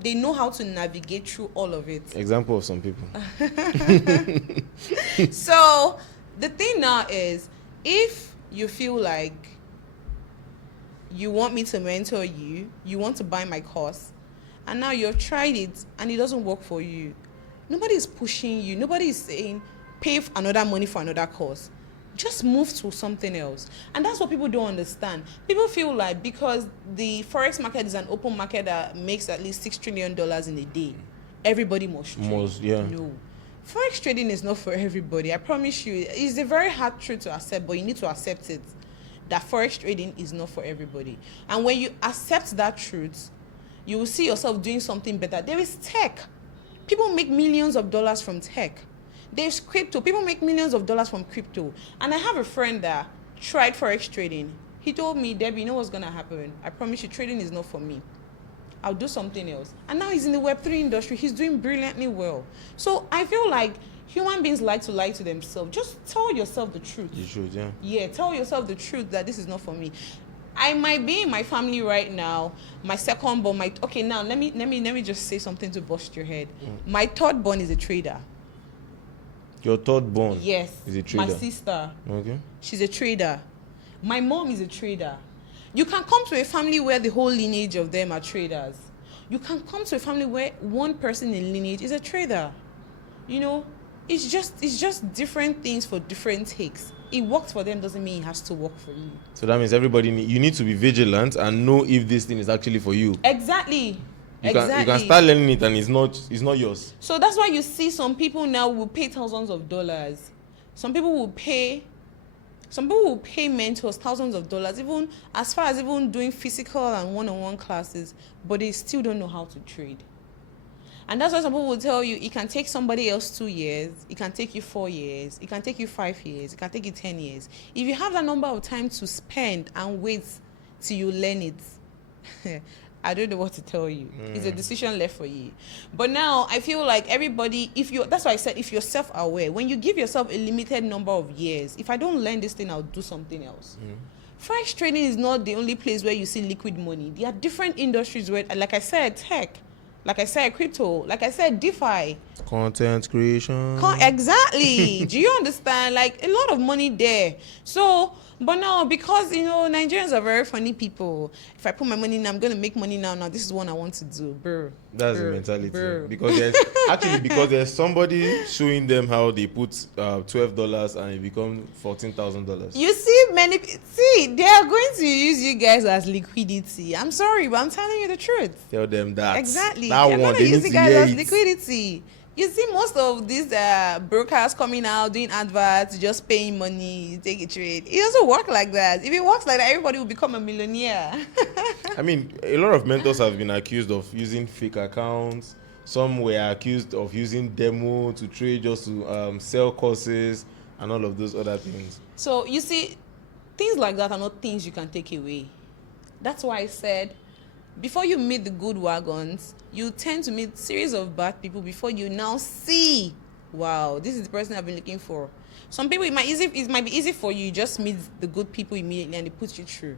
They know how to navigate through all of it. Example of some people. So the thing now is, if you feel like You want me to mentor you. You want to buy my course. And now you've tried it and it doesn't work for you. Nobody is pushing you. Nobody is saying, pay another money for another course. Just move to something else. And that's what people don't understand. People feel like because the Forex market is an open market that makes at least $6 trillion in a day, everybody must trade. Yeah. No. Forex trading is not for everybody. I promise you. It's a very hard truth to accept, but you need to accept it. That Forex trading is not for everybody. And when you accept that truth, you will see yourself doing something better. There is tech. People make millions of dollars from tech. There's crypto. People make millions of dollars from crypto. And I have a friend that tried Forex trading. He told me, Debbie, you know what's going to happen? I promise you, trading is not for me. I'll do something else. And now he's in the Web3 industry. He's doing brilliantly well. So I feel like human beings like to lie to themselves. Just tell yourself the truth. You should, yeah. Yeah, tell yourself the truth that this is not for me. I might be in my family right now. My second born, okay, now let me just say something to bust your head. My third born is a trader. Your third born? Yes. Is a trader? My sister. Okay. She's a trader. My mom is a trader. You can come to a family where the whole lineage of them are traders. You can come to a family where one person in lineage is a trader. You know, it's just different things for different takes. It works for them doesn't mean it has to work for you. So that means you need to be vigilant and know if this thing is actually for you. Exactly. You can start learning it and it's not yours. So that's why you see some people now will pay thousands of dollars. Some people will pay mentors thousands of dollars, even as far as even doing physical and one-on-one classes, but they still don't know how to trade. And that's why some people will tell you it can take somebody else 2 years, it can take you 4 years, it can take you 5 years, it can take you 10 years. If you have that number of time to spend and wait till you learn it, I don't know what to tell you. It's a decision left for you. But now I feel like everybody, that's why I said if you're self-aware, when you give yourself a limited number of years, if I don't learn this thing, I'll do something else. Forex trading is not the only place where you see liquid money. There are different industries where, like I said, tech, like I said, crypto, like I said, DeFi. Content creation. Exactly. Do you understand? Like a lot of money there. So, but now because Nigerians are very funny people. If I put my money in, I'm gonna make money now. Now this is what I want to do, bro. That's the mentality. Because there's somebody showing them how they put $12 and it becomes $14,000. You see, they are going to use you guys as liquidity. I'm sorry, but I'm telling you the truth. Tell them that. Exactly. That They're one, gonna they use need you to guys hear as it. liquidity. You see most of these brokers coming out doing adverts, just paying money, you take a trade. It doesn't work like that. If it works like that, everybody will become a millionaire. I mean, a lot of mentors have been accused of using fake accounts. Some were accused of using demo to trade just to sell courses and all of those other things. So you see, things like that are not things you can take away. That's why I said, before you meet the good wagons, you tend to meet a series of bad people before you now see, wow, this is the person I've been looking for. Some people, it might be easy for you, just meet the good people immediately and they put you through.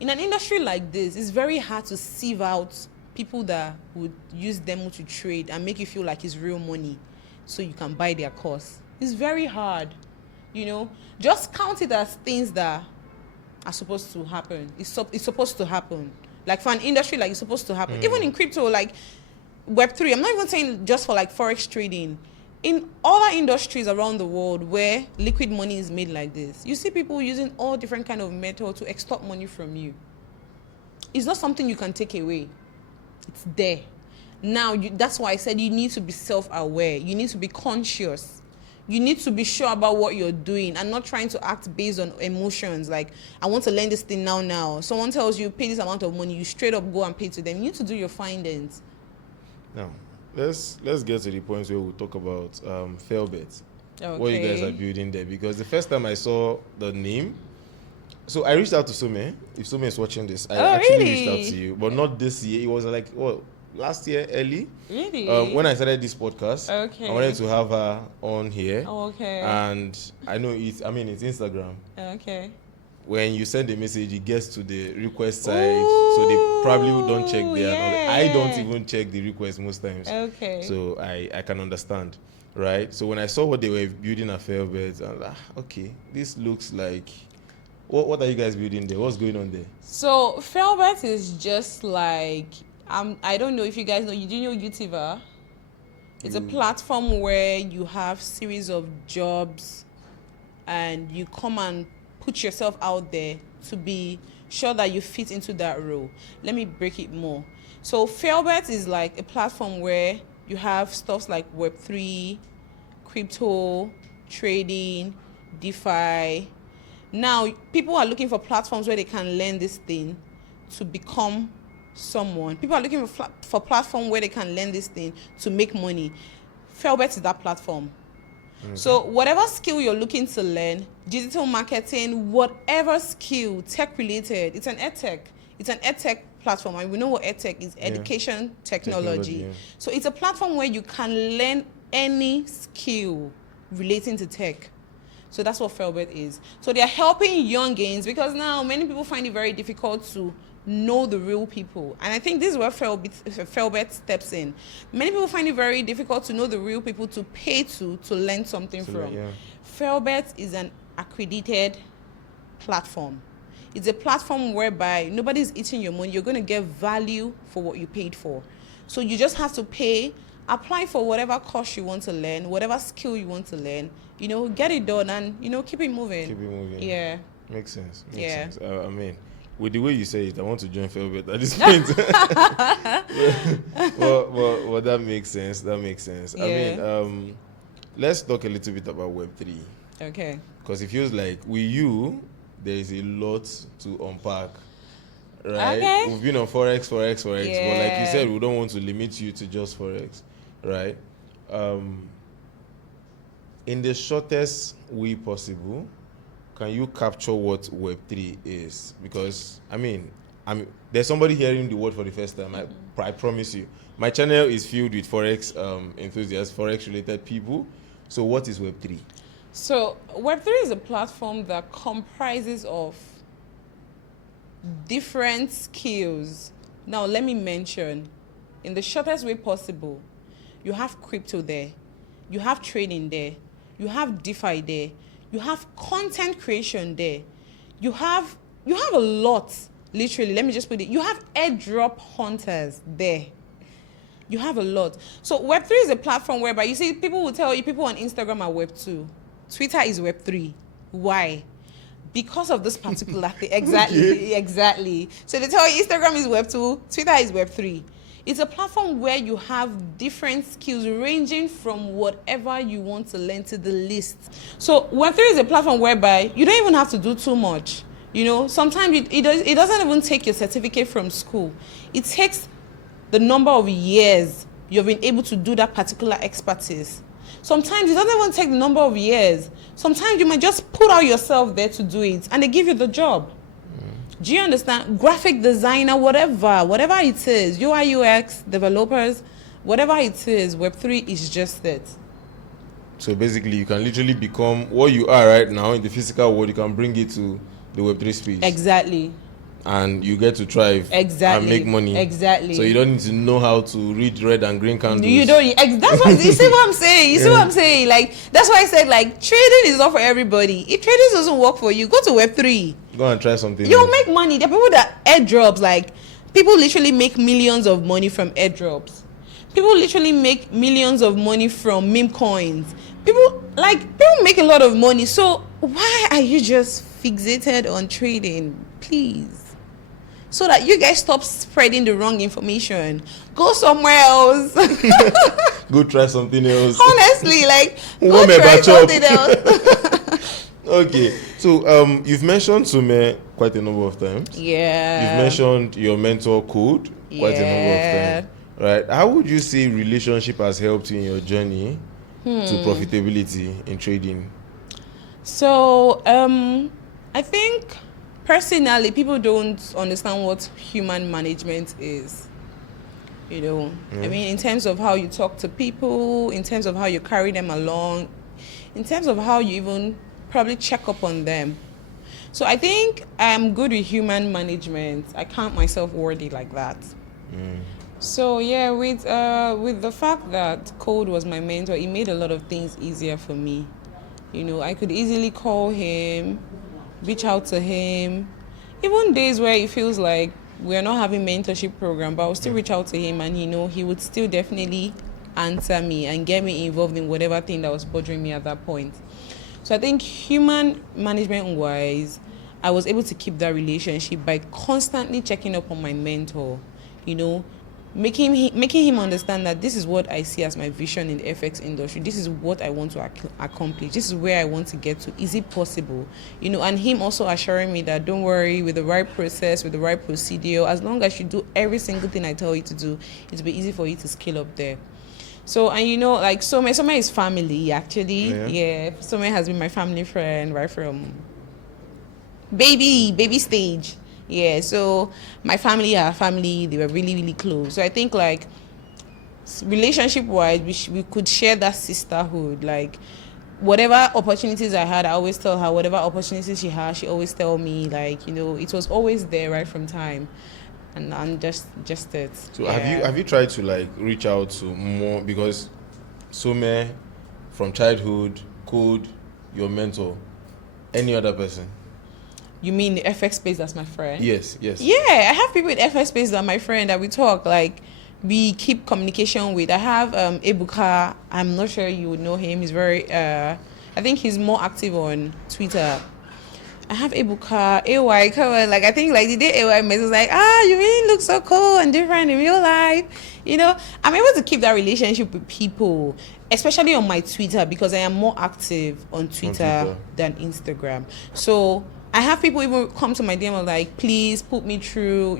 In an industry like this, it's very hard to sieve out people that would use demo to trade and make you feel like it's real money so you can buy their course. It's very hard, Just count it as things that are supposed to happen. It's supposed to happen. Like for an industry, like it's supposed to happen. Even in crypto, like Web3, I'm not even saying just for like Forex trading. In other industries around the world where liquid money is made like this, you see people using all different kind of methods to extort money from you. It's not something you can take away. It's there. Now, that's why I said you need to be self-aware. You need to be conscious. You need to be sure about what you're doing and not trying to act based on emotions. Like, I want to learn this thing now. Someone tells you, pay this amount of money, you straight up go and pay to them. You need to do your findings. Now, let's get to the point where we'll talk about filbert. Okay. What you guys are building there. Because the first time I saw the name, so I reached out to Some. If Some is watching this, I actually reached out to you. But not this year. It was like, last year early. Really? When I started this podcast, okay, I wanted to have her on here. Oh, okay. And I know it's Instagram. Okay. When you send a message, it gets to the request side. Ooh, so they probably don't check there. Yeah. I don't even check the request most times. Okay. So I can understand, right? So when I saw what they were building at Filbert, I was like, okay, this looks like What are you guys building there? What's going on there? So filbert is just like I don't know if you guys know. Do you know YouTuber? It's a platform where you have series of jobs, and you come and put yourself out there to be sure that you fit into that role. Let me break it more. So filbert is like a platform where you have stuff like Web3, crypto, trading, DeFi. Now, people are looking for platforms where they can learn this thing to become someone. People are looking for platform where they can learn this thing to make money. Filbert is that platform. Mm-hmm. So whatever skill you're looking to learn, digital marketing, whatever skill, tech related, it's an edtech. It's an edtech platform, and we know what edtech is, education technology. So it's a platform where you can learn any skill relating to tech. So that's what filbert is. So they're helping youngins, because now many people find it very difficult to know the real people. And I think this is where filbert steps in. Many people find it very difficult to know the real people to pay to learn something from. Yeah. Filbert is an accredited platform. It's a platform whereby nobody's eating your money. You're going to get value for what you paid for. So you just have to pay, apply for whatever course you want to learn, whatever skill you want to learn, get it done, and, keep it moving. Keep it moving. Yeah. Makes sense. Makes sense. I mean, with the way you say it, I want to join filbert at this point. well, that makes sense. That makes sense. Yeah. I mean, let's talk a little bit about Web3. Okay. Because it feels like with you, there is a lot to unpack. Right? Okay. We've been on Forex. Yeah. But like you said, we don't want to limit you to just Forex. Right? In the shortest way possible, can you capture what Web3 is? Because, I mean, there's somebody hearing the word for the first time. I promise you. My channel is filled with Forex enthusiasts, Forex-related people. So what is Web3? So Web3 is a platform that comprises of different skills. Now, let me mention, in the shortest way possible, you have crypto there. You have trading there. You have DeFi there. You have content creation there. You have a lot, literally. Let me just put it. You have airdrop hunters there. You have a lot. So Web3 is a platform whereby, you see, people will tell you people on Instagram are Web2. Twitter is Web3. Why? Because of this particular thing. Exactly. Exactly. So they tell you Instagram is Web2, Twitter is Web3. It's a platform where you have different skills ranging from whatever you want to learn to the list. So Web3 is a platform whereby you don't even have to do too much. Sometimes it doesn't even take your certificate from school. It takes the number of years you've been able to do that particular expertise. Sometimes it doesn't even take the number of years. Sometimes you might just put out yourself there to do it, and they give you the job. Do you understand? Graphic designer, whatever it is, UI, UX, developers, whatever it is, Web3 is just it. So basically, you can literally become what you are right now in the physical world. You can bring it to the Web3 space. Exactly. And you get to thrive. Exactly. And make money. Exactly. So you don't need to know how to read red and green candles. You don't. That's what you see what I'm saying. You see what I'm saying? Like, that's why I said, like, trading is not for everybody. If trading doesn't work for you, go to Web3. Go and try something. You'll make money. There are people that airdrops, like, people literally make millions of money from airdrops. People literally make millions of money from meme coins. People make a lot of money. So why are you just fixated on trading? Please. So that you guys stop spreading the wrong information. Go somewhere else. Go try something else. Honestly, go try something else. Okay. So you've mentioned Sume quite a number of times. Yeah. You've mentioned your mentor Code quite a number of times. Right. How would you say relationship has helped you in your journey to profitability in trading? So I think personally, people don't understand what human management is. I mean, in terms of how you talk to people, in terms of how you carry them along, in terms of how you even probably check up on them. So I think I'm good with human management. I count myself worthy like that. So yeah, with the fact that Code was my mentor, it made a lot of things easier for me. I could easily call him reach out to him. Even days where it feels like we're not having mentorship program, but I'll still reach out to him, and he would still definitely answer me and get me involved in whatever thing that was bothering me at that point. So I think human management wise, I was able to keep that relationship by constantly checking up on my mentor, making him understand that this is what I see as my vision in the FX industry. This is what I want to accomplish. This is where I want to get to. Is it possible? And him also assuring me that don't worry, with the right process, with the right procedure, as long as you do every single thing I tell you to do, it'll be easy for you to scale up there. So, and like Some is family actually. Yeah. Some has been my family friend right from baby stage. Yeah, so my family, our family, they were really, really close. So I think like relationship-wise, we could share that sisterhood. Like whatever opportunities I had, I always tell her. Whatever opportunities she had, she always tell me. Like it was always there right from time, and just it. So have you tried to like reach out to more, because Some from childhood, Code, your mentor, any other person? You mean the FX space that's my friend? Yes. Yeah, I have people in FX space that are my friend that we talk, like we keep communication with. I have Ebuka. I'm not sure you would know him. He's very I think he's more active on Twitter. I have Ebuka, AY, come on. Like I think like the day AY met was like, you really look so cool and different in real life. I'm able to keep that relationship with people, especially on my Twitter, because I am more active on Twitter than Instagram. So I have people even come to my DM and like, please put me through,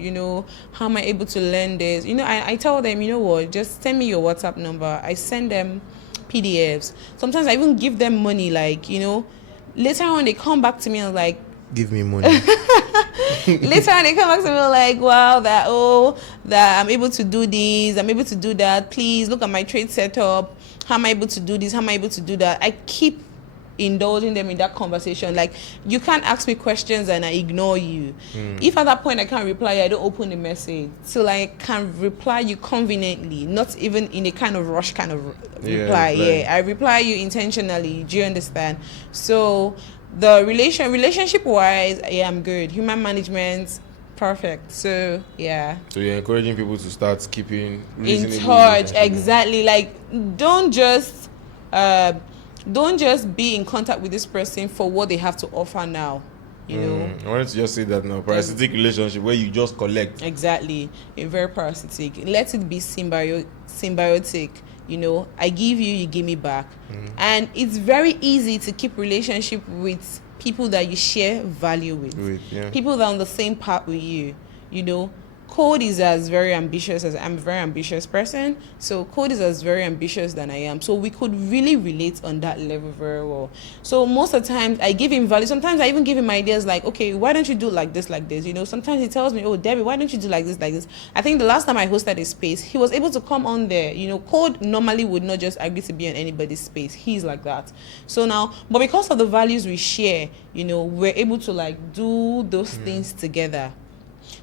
how am I able to learn this? I tell them, just send me your WhatsApp number. I send them PDFs. Sometimes I even give them money, like, later on they come back to me and like, give me money. Later on they come back to me like, wow, that I'm able to do this, I'm able to do that. Please look at my trade setup. How am I able to do this? How am I able to do that? I keep indulging them in that conversation. Like you can't ask me questions and I ignore you. If at that point I can't reply, I don't open the message till I can reply you conveniently, not even in a kind of rush kind of reply. I reply you intentionally. Do you understand? So the relationship wise, I'm good. Human management, perfect. So yeah. So you're encouraging people to start keeping in touch. Exactly. Like don't just be in contact with this person for what they have to offer now. I wanted to just say that now. Parasitic relationship where you just collect. Exactly. A very parasitic. Let it be symbiotic. I give you, you give me back. And it's very easy to keep relationship with people that you share value with. People that are on the same path with you. Code is as very ambitious as I'm a very ambitious person. So Code is as very ambitious than I am. So we could really relate on that level very well. So most of the times I give him value. Sometimes I even give him ideas like, okay, why don't you do like this? Sometimes he tells me, oh, Debbie, why don't you do like this? I think the last time I hosted a space, he was able to come on there. Code normally would not just agree to be on anybody's space. He's like that. So now, but because of the values we share, we're able to like do those things together.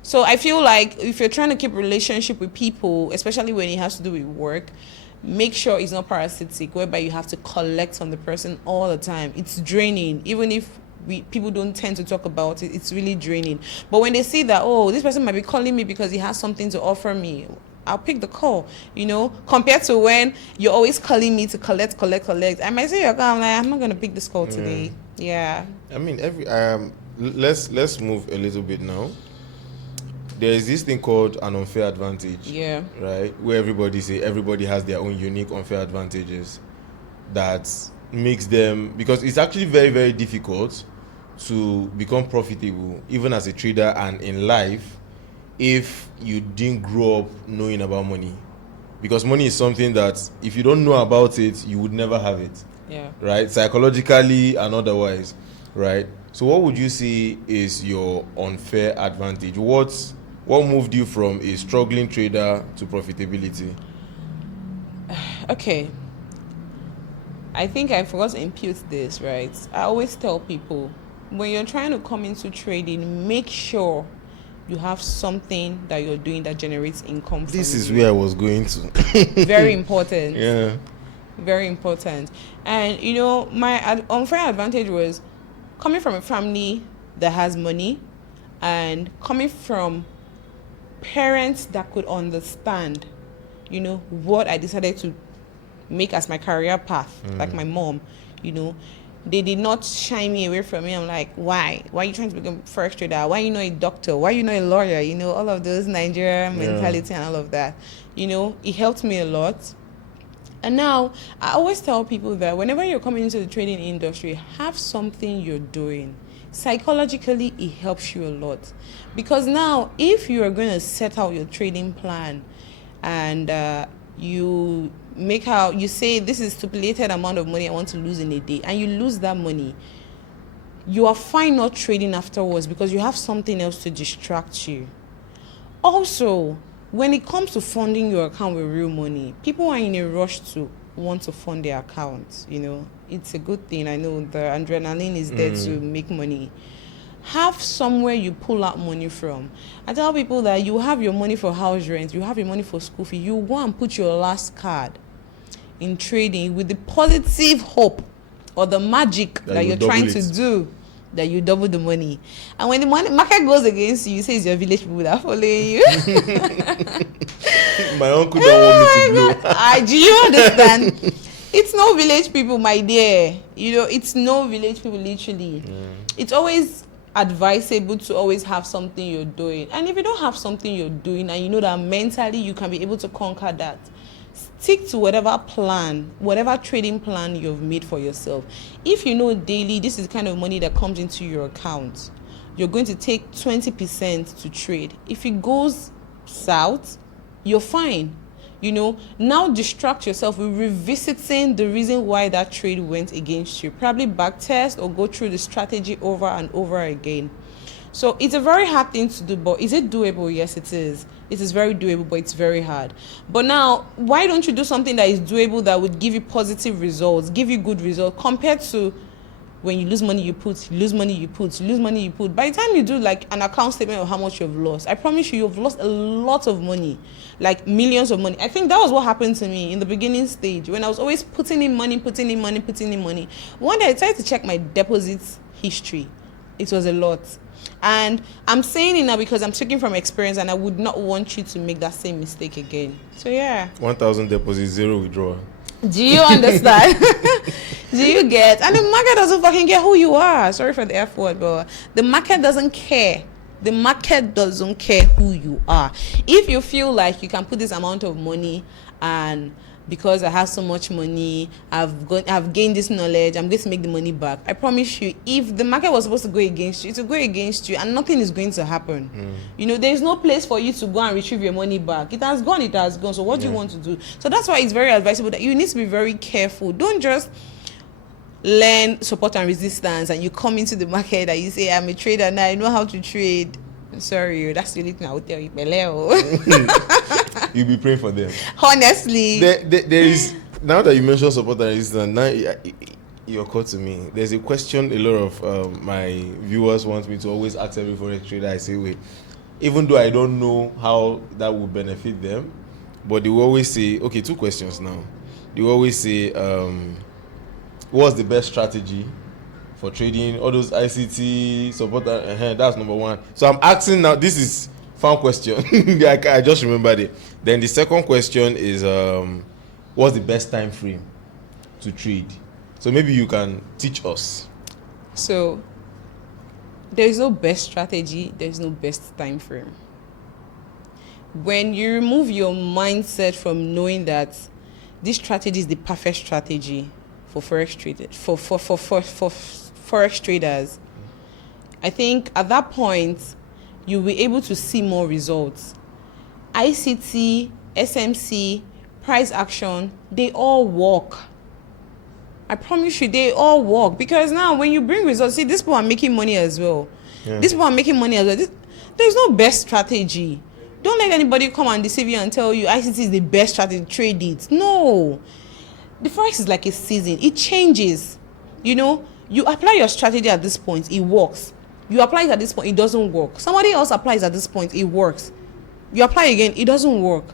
So I feel like if you're trying to keep a relationship with people, especially when it has to do with work, make sure it's not parasitic, whereby you have to collect on the person all the time. It's draining. Even if people don't tend to talk about it, it's really draining. But when they see that, oh, this person might be calling me because he has something to offer me, I'll pick the call, compared to when you're always calling me to collect. I might say, I'm not going to pick this call today. Yeah. I mean, let's move a little bit now. There is this thing called an unfair advantage. Yeah. Right? Where everybody has their own unique unfair advantages that makes them, because it's actually very, very difficult to become profitable, even as a trader and in life, if you didn't grow up knowing about money. Because money is something that if you don't know about it, you would never have it. Yeah. Right? Psychologically and otherwise. Right? So what would you say is your unfair advantage? What moved you from a struggling trader to profitability? Okay. I think I forgot to impute this, right? I always tell people, when you're trying to come into trading, make sure you have something that you're doing that generates income. This is where I was going to. Very important. Yeah. Very important. And, my unfair advantage was coming from a family that has money, and coming from parents that could understand, what I decided to make as my career path, like my mom, they did not shy me away from me. I'm like, why? Why are you trying to become a Forex trader? Why are you not a doctor? Why are you not a lawyer? All of those Nigerian mentality and all of that. It helped me a lot. And now, I always tell people that whenever you're coming into the trading industry, have something you're doing. Psychologically, it helps you a lot. Because now, if you are going to set out your trading plan and you say this is stipulated amount of money I want to lose in a day, and you lose that money, you are fine not trading afterwards because you have something else to distract you. Also, when it comes to funding your account with real money, people are in a rush to want to fund their accounts. It's a good thing. I know the adrenaline is there to make money. Have somewhere you pull out money from. I tell people that you have your money for house rent, you have your money for school fee, you go and put your last card in trading with the positive hope or the magic that you're trying to do, that you double the money. And when the market goes against you, you say it's your village people that are following you. My uncle don't want me to blow. Do you understand? It's no village people, my dear. It's no village people, literally. It's always advisable to always have something you're doing. And if you don't have something you're doing and you know that mentally you can be able to conquer that, stick to whatever trading plan you've made for yourself. If you know daily this is the kind of money that comes into your account, you're going to take 20% to trade. If it goes south, you're fine. Now distract yourself with revisiting the reason why that trade went against you. Probably backtest or go through the strategy over and over again. So it's a very hard thing to do, but is it doable? Yes, it is. It is very doable, but it's very hard. But now, why don't you do something that is doable, that would give you positive results, give you good results, compared to when you lose money, you put, lose money, you put, lose money, you put. By the time you do like an account statement of how much you've lost, I promise you've lost a lot of money, like millions of money. I think that was what happened to me in the beginning stage, when I was always putting in money. One day I tried to check my deposit history. It was a lot. And I'm saying it now because I'm speaking from experience, and I would not want you to make that same mistake again. So yeah. 1,000 deposit, 0 withdrawal. Do you understand? Do you get? And the market doesn't fucking care who you are. Sorry for the F word, but the market doesn't care. The market doesn't care who you are. If you feel like you can put this amount of money, and because I have so much money, I've gained this knowledge, I'm going to make the money back. I promise you, if the market was supposed to go against you, it will go against you, and nothing is going to happen. There's no place for you to go and retrieve your money back. It has gone. So what do you want to do? So that's why it's very advisable that you need to be very careful. Don't just learn support and resistance and you come into the market and you say, I'm a trader now, I know how to trade. Sorry, that's the only thing I would tell you. You'll be praying for them. Honestly. There is, now that you mentioned support and resistance, now you occur to me. There's a question a lot of my viewers want me to always ask every Forex trader. I say, wait, even though I don't know how that will benefit them, but they will always say, okay, 2 questions now. They will always say, what's the best strategy for trading? All those ICT support, that's number 1. So I'm asking now, this is fun question. I just remembered it. Then the second question is, what's the best time frame to trade? So maybe you can teach us. So there's no best strategy, there's no best time frame. When you remove your mindset from knowing that this strategy is the perfect strategy for Forex traders, for Forex traders, I think at that point you'll be able to see more results. ICT, SMC, price action, they all work. I promise you, they all work. Because now when you bring results, see, these people are making money as well. These people are making money as well. There's no best strategy. Don't let anybody come and deceive you and tell you ICT is the best strategy, trade it. No. The Forex is like a season. It changes. You apply your strategy at this point, it works. You apply it at this point, it doesn't work. Somebody else applies at this point, it works. You apply again, it doesn't work.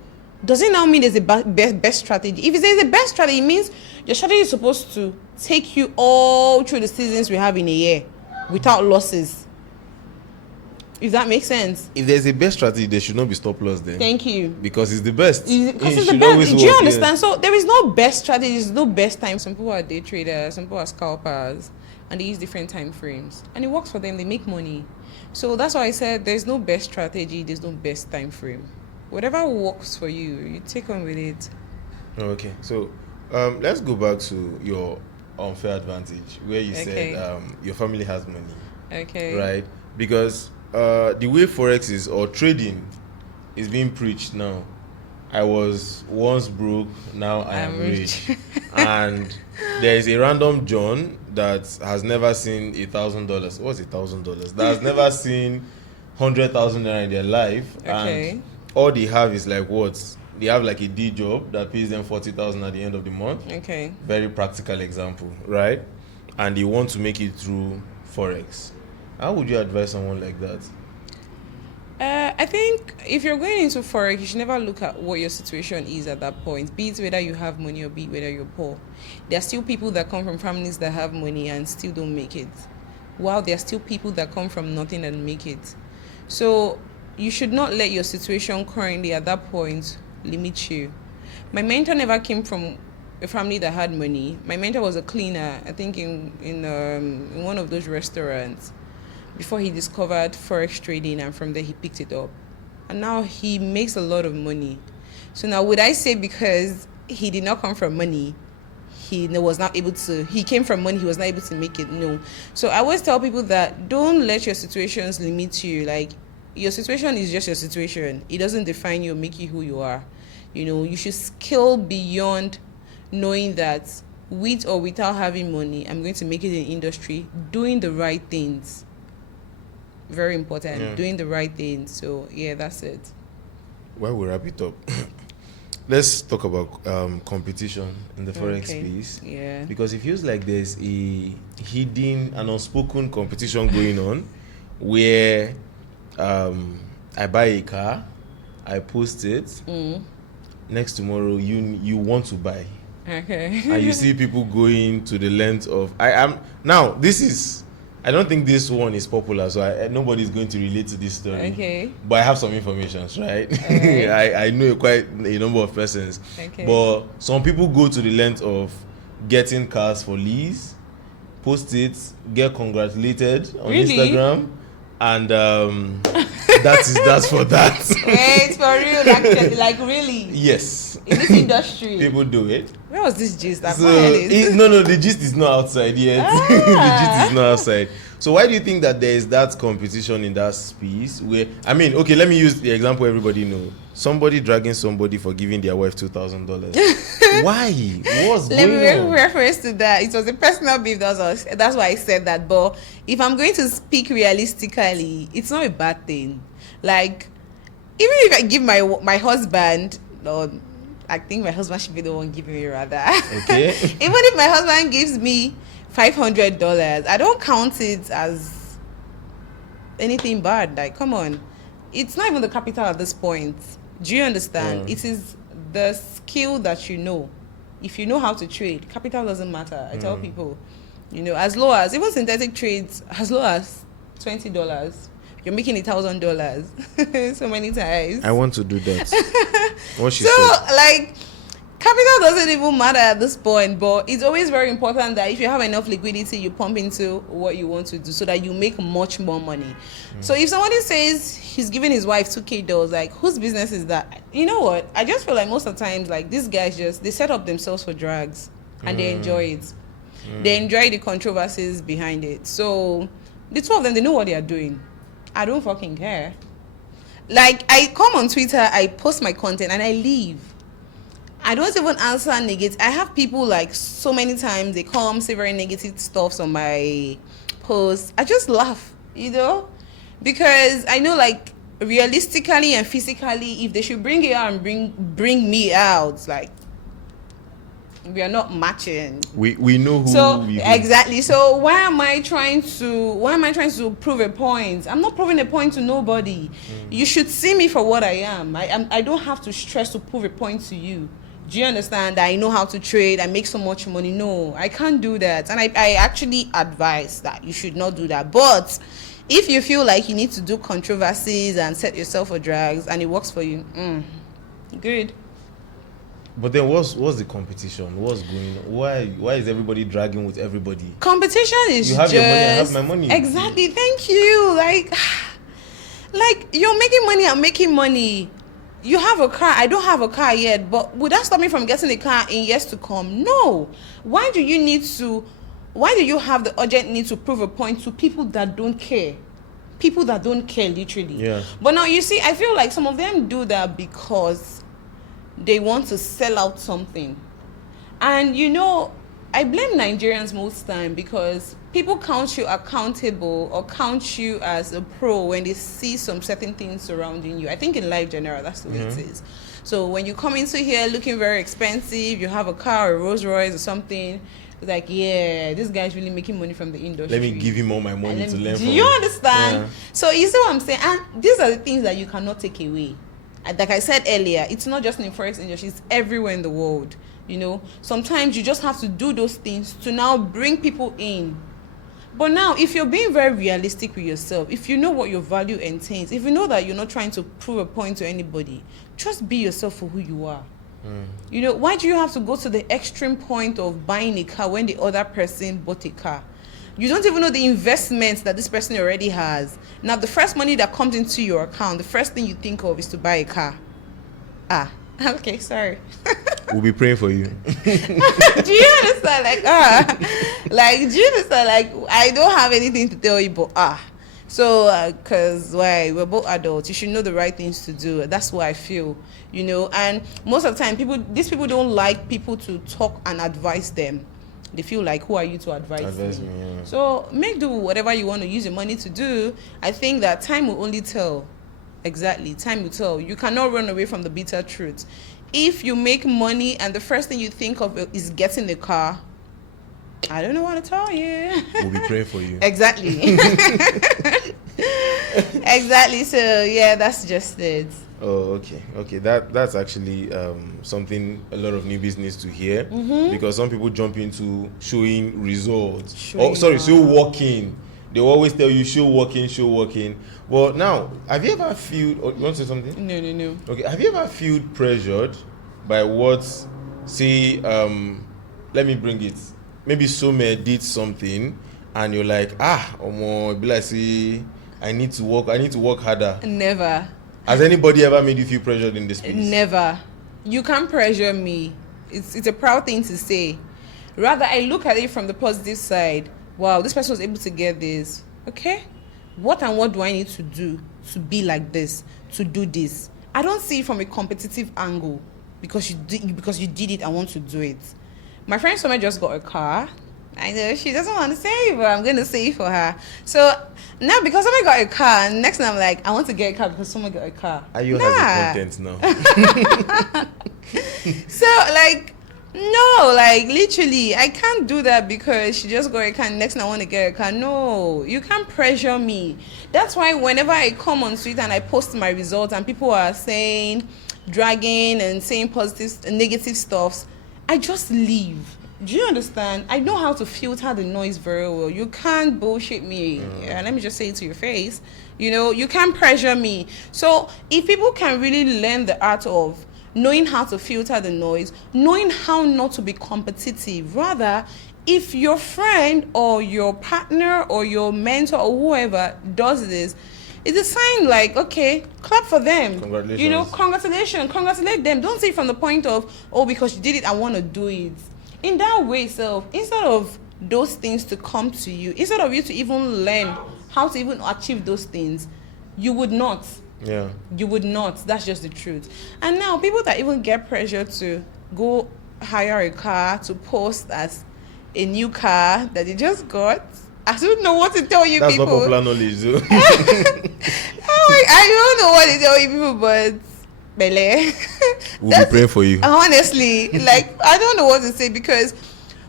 Does it now mean there's a best strategy? If there's a best strategy, it means your strategy is supposed to take you all through the seasons we have in a year without losses. If that makes sense. If there's a best strategy, there should not be stop loss then. Thank you. Because it's the best. Because it's the should best. always Do you work, understand? yes. So there is no best strategy. There's no best time. Some people are day traders. Some people are scalpers, and they use different time frames, and it works for them. They make money. So that's why I said there's no best strategy. There's no best time frame. Whatever works for you, you take on with it. Okay, so let's go back to your unfair advantage, where you said your family has money. Okay. Right? Because the way Forex is, or trading, is being preached now. I was once broke, now I am rich. And there is a random John that has never seen $1,000. What's $1,000? That has never seen 100,000 naira in their life. Okay. And all they have is like what? They have like a D job that pays them 40,000 at the end of the month. Okay. Very practical example, right? And they want to make it through Forex. How would you advise someone like that? I think if you're going into Forex, you should never look at what your situation is at that point, be it whether you have money or be it whether you're poor. There are still people that come from families that have money and still don't make it, while there are still people that come from nothing and make it. So you should not let your situation currently at that point limit you. My mentor never came from a family that had money. My mentor was a cleaner, I think in one of those restaurants, before he discovered Forex trading, and from there he picked it up. And now he makes a lot of money. So now would I say because he did not come from money, he was not able to, he came from money, he was not able to make it? No. So I always tell people that don't let your situations limit you. Like, your situation is just your situation. It doesn't define you or make you who you are. You know, you should scale beyond knowing that with or without having money, I'm going to make it in industry, doing the right things. Very important. Yeah. Doing the right things. So yeah, that's it. Well, we'll wrap it up. Let's talk about competition in the Forex Okay. space. Yeah. Because it feels like there's a hidden and unspoken competition going on where I buy a car, I post it, next tomorrow you want to buy. Okay. And you see people going to the length of I don't think this one is popular, so nobody's going to relate to this story. Okay. But I have some information, right? Alright. I know quite a number of persons. Okay. But some people go to the length of getting cars for lease, post it, get congratulated on Really? Instagram, and that's for that. Wait, for real, actually, like really? Yes. In this industry. People do it. Where was this gist? So the gist is not outside yet. The gist is not outside. So why do you think that there is that competition in that space where, I mean, okay, let me use the example everybody know. Somebody dragging somebody for giving their wife $2,000. Why? What's Let me going on? reference to that. It was a personal beef. That's why I said that. But if I'm going to speak realistically, it's not a bad thing. Like, even if I give my husband, or I think my husband should be the one giving me rather. Okay. Even if my husband gives me $500, I don't count it as anything bad. Like, come on, it's not even the capital at this point. Do you understand? Yeah. It is the skill that you know. If you know how to trade, capital doesn't matter. I tell people, you know, as low as even synthetic trades, as low as $20, you're making $1,000 so many times. I want to do that. What she said. So, like, capital doesn't even matter at this point, but it's always very important that if you have enough liquidity, you pump into what you want to do so that you make much more money. So if somebody says he's giving his wife $2,000, like, whose business is that? You know what? I just feel like most of the times, like, these guys they set up themselves for drags and they enjoy it. They enjoy the controversies behind it. So the two of them, they know what they are doing. I don't fucking care. Like, I come on Twitter, I post my content, and I leave. I don't even answer negative. I have people, like, so many times they come say very negative stuff on my posts. I just laugh, you know, because I know, like, realistically and physically, if they should bring it out and bring me out, like, we are not matching. We know who So we exactly. So why am I trying to prove a point? I'm not proving a point to nobody. You should see me for what I am. I don't have to stress to prove a point to you. Do you understand that I know how to trade? I make so much money. No, I can't do that. And I actually advise that you should not do that. But If you feel like you need to do controversies and set yourself for drags and it works for you, good. But then what's the competition? What's going on? Why is everybody dragging with everybody? Competition is You have just your money, I have my money. Exactly. Thank you. Like you're making money, I'm making money. You have a car, I don't have a car yet, but would that stop me from getting a car in years to come? No. Why do you have the urgent need to prove a point to people that don't care? People that don't care, literally. Yeah. But now you see, I feel like some of them do that because they want to sell out something. And I blame Nigerians most time because people count you accountable or count you as a pro when they see some certain things surrounding you. I think in life general, that's the way it is. So when you come into here looking very expensive, you have a car or a Rolls Royce or something, it's like, yeah, this guy's really making money from the industry. Let me give him all my money to learn from. Do you understand? Yeah. So you see what I'm saying? And these are the things that you cannot take away. And like I said earlier, it's not just in the Forex industry, it's everywhere in the world. Sometimes you just have to do those things to now bring people in. But now, if you're being very realistic with yourself, if you know what your value entails, if you know that you're not trying to prove a point to anybody, just be yourself for who you are. Why do you have to go to the extreme point of buying a car when the other person bought a car? You don't even know the investments that this person already has. Now, the first money that comes into your account, the first thing you think of is to buy a car. Okay, sorry. We'll be praying for you. Do you understand? Do you understand? I don't have anything to tell you, but So, because we're both adults, you should know the right things to do. That's what I feel, And most of the time, these people don't like people to talk and advise them. They feel like, who are you to advise me? Yeah. So make do whatever you want to use your money to do. I think that time will only tell. Exactly, time will tell. You cannot run away from the bitter truth. If you make money and the first thing you think of is getting the car, I don't know what to tell you. We'll be praying for you. Exactly. Exactly. So yeah, that's just it. Oh, okay. That's actually something a lot of newbies needs to hear, because some people jump into showing results. Still working. They always tell you show working. Well, now, have you ever felt? You want to say something? No. Okay. Have you ever felt pressured by what? Say, let me bring it. Maybe Some did something, and you're like, I need to work harder. Never. Has anybody ever made you feel pressured in this space? Never. You can't pressure me. It's a proud thing to say. Rather, I look at it from the positive side. Wow, this person was able to get this. Okay, what do I need to do to be like this, to do this? I don't see it from a competitive angle because you did it. I want to do it. My friend Some just got a car. I know she doesn't want to say it, but I'm going to say it for her. So now, because someone got a car, and next time I'm like, I want to get a car because someone got a car. Are you has the content now? So no, literally, I can't do that because she just got a car and next time I want to get a car. No, you can't pressure me. That's why whenever I come on Twitter and I post my results and people are saying, dragging and saying positive and negative stuffs, I just leave. Do you understand? I know how to filter the noise very well. You can't bullshit me. Yeah, let me just say it to your face. You can't pressure me. So if people can really learn the art of knowing how to filter the noise, knowing how not to be competitive. Rather, if your friend or your partner or your mentor or whoever does this, it's a sign okay, clap for them. Congratulations. Congratulate them. Don't say from the point of, because you did it, I want to do it. In that way, instead of those things to come to you, instead of you to even learn how to even achieve those things, you would not. Yeah. You would not. That's just the truth. And now people that even get pressure to go hire a car to post as a new car that they just got, I don't know what to tell you. That's people. Not popular knowledge, though. I don't know what to tell you people, but Bele. We'll be praying for you. Honestly, I don't know what to say because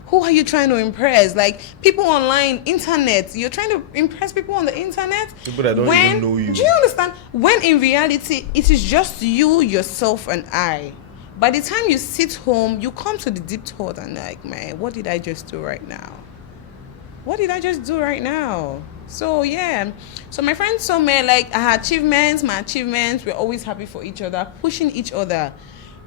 who are you trying to impress? People online, internet. You're trying to impress people on the internet. People that don't even know you. Do you understand? When in reality, it is just you, yourself, and I. By the time you sit home, you come to the deep thought and man, what did I just do right now? What did I just do right now? So yeah, so my friends saw me like her achievements, my achievements. We're always happy for each other, pushing each other.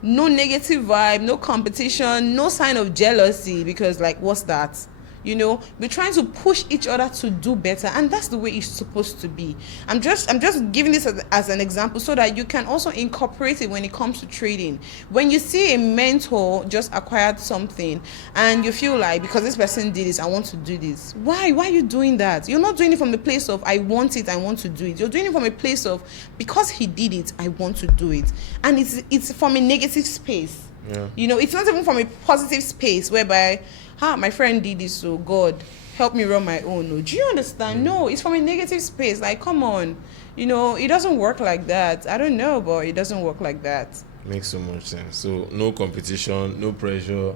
No negative vibe, no competition, no sign of jealousy, because like what's that? You know, we're trying to push each other to do better, and that's the way it's supposed to be. I'm just giving this as an example so that you can also incorporate it when it comes to trading. When you see a mentor just acquired something and you feel like, because this person did this, I want to do this. Why are you doing that? You're not doing it from the place of I want it, I want to do it. You're doing it from a place of because he did it, I want to do it. And it's from a negative space. Yeah. You know, it's not even from a positive space whereby my friend did this, so God help me run my own. No, do you understand? No, it's from a negative space. Like, come on, you know, it doesn't work like that. I don't know, but it doesn't work like that. Makes so much sense. So no competition, no pressure.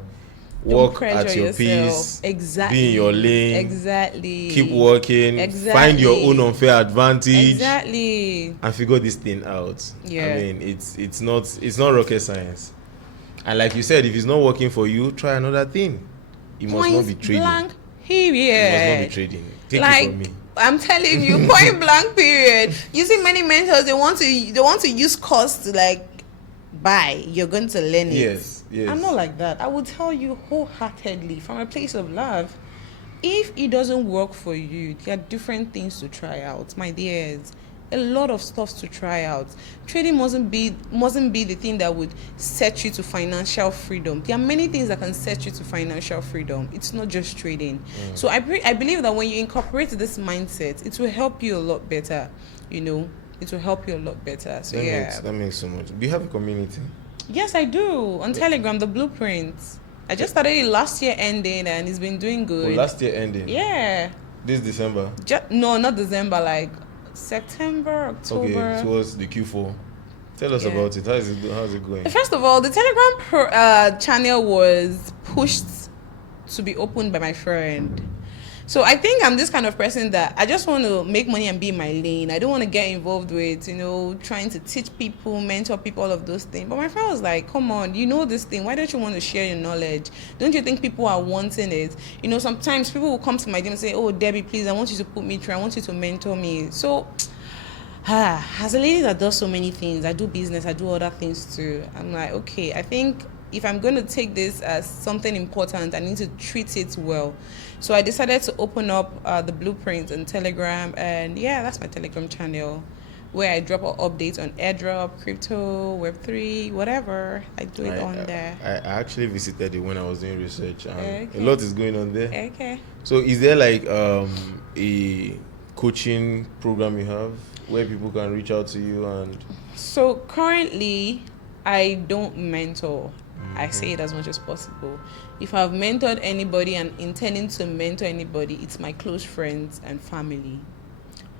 Don't Work pressure at your yourself. pace. Exactly. Be in your lane. Exactly. Keep working. Exactly. Find your own unfair advantage. Exactly. And figure this thing out. Yeah. I mean, it's not rocket science. And like you said, if it's not working for you, try another thing. It must not be trading. Blank It period. must not be trading. Take Like, it from me. I'm telling you, point blank period. You see many mentors, they want to use cost to like buy. You're going to learn it. Yes. I'm not like that. I will tell you wholeheartedly from a place of love. If it doesn't work for you, there are different things to try out, my dears. A lot of stuff to try out. Trading mustn't be the thing that would set you to financial freedom. There are many things that can set you to financial freedom. It's not just trading. So I believe that when you incorporate this mindset, it will help you a lot better. You know, it will help you a lot better. So That makes so much. Do you have a community? Yes, I do. On Telegram, the Blueprint. I just started it last year ending, and it's been doing good. Oh, last year ending? Yeah. This December? No, not December, like September, October. Okay, towards the Q4. Tell us about it. How's it going? First of all, the Telegram channel was pushed to be opened by my friend. So I think I'm this kind of person that I just want to make money and be in my lane. I don't want to get involved with, you know, trying to teach people, mentor people, all of those things. But my friend was like, come on, you know this thing. Why don't you want to share your knowledge? Don't you think people are wanting it? You know, sometimes people will come to my gym and say, oh, Debbie, please, I want you to put me through. I want you to mentor me. So as a lady that does so many things, I do business, I do other things too. I'm like, okay, I think if I'm going to take this as something important, I need to treat it well. So I decided to open up the Blueprint on Telegram, and that's my Telegram channel where I drop updates on airdrop, crypto, Web3, whatever. I do it on there. I actually visited it when I was doing research, and a lot is going on there. Okay. So is there like a coaching program you have where people can reach out to you? And so currently, I don't mentor. I say it as much as possible. If I've mentored anybody and intending to mentor anybody, it's my close friends and family.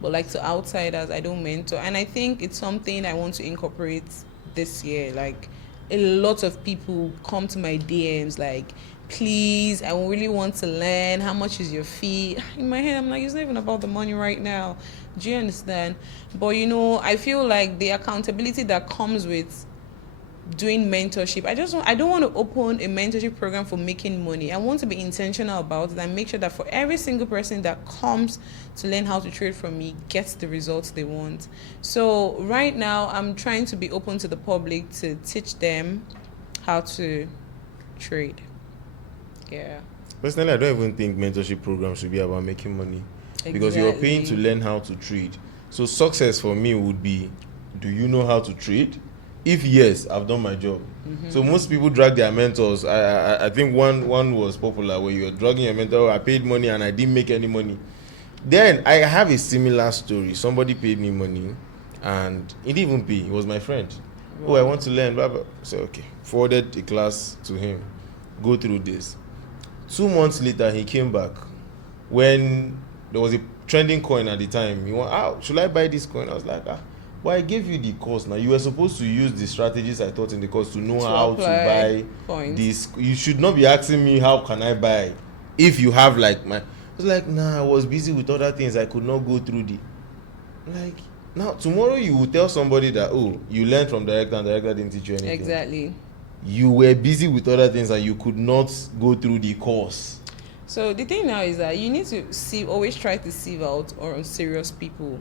But like to outsiders, I don't mentor. And I think it's something I want to incorporate this year. Like a lot of people come to my DMs like, please, I really want to learn. How much is your fee? In my head, I'm like, it's not even about the money right now. Do you understand? But you know, I feel like the accountability that comes with doing mentorship, I don't want to open a mentorship program for making money. I want to be intentional about it and make sure that for every single person that comes to learn how to trade from me gets the results they want. So right now I'm trying to be open to the public to teach them how to trade. Personally, I don't even think mentorship programs should be about making money. Because you're paying to learn how to trade. So success for me would be, do you know how to trade? If yes, I've done my job. So most people drag their mentors. I think one was popular where you're dragging your mentor. I paid money and I didn't make any money. Then I have a similar story. Somebody paid me money and he didn't even pay. He was my friend. Wow. Oh, I want to learn. Blah, blah. So okay, forwarded the class to him. Go through this. 2 months later, he came back when there was a trending coin at the time. He went, should I buy this coin? I was like, But I gave you the course now. You were supposed to use the strategies I taught in the course to know how to buy this. You should not be asking me how can I buy if you have like my. I was like, nah, I was busy with other things. I could not go through the. Like now, tomorrow you will tell somebody that you learned from director and director didn't teach you anything. Exactly. You were busy with other things and you could not go through the course. So the thing now is that you need to always try to sieve out unserious people,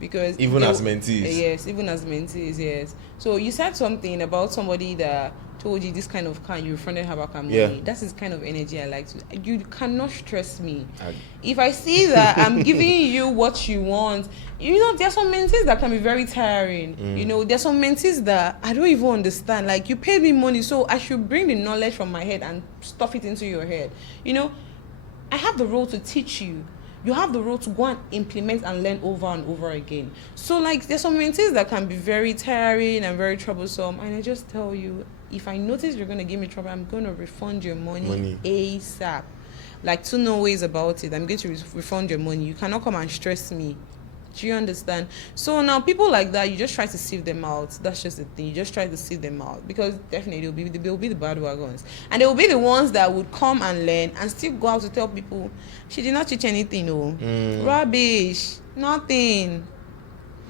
because Even as mentees. Yes, even as mentees, yes. So you said something about somebody that told you this kind of car, you refunded her back her money. Yeah. That's the kind of energy I like to. You cannot stress me. If I see that I'm giving you what you want, there's some mentees that can be very tiring. There's some mentees that I don't even understand. Like, you paid me money, so I should bring the knowledge from my head and stuff it into your head. I have the role to teach you. You have the role to go and implement and learn over and over again. So, like, there's some mentees that can be very tiring and very troublesome. And I just tell you, if I notice you're going to give me trouble, I'm going to refund your money ASAP. Like, 2 no ways about it. I'm going to refund your money. You cannot come and stress me. Do you understand? So now people like that, you just try to sieve them out. That's just the thing. You just try to sieve them out, because definitely they'll be the bad wagons, and they will be the ones that would come and learn and still go out to tell people she did not teach anything. Rubbish, nothing.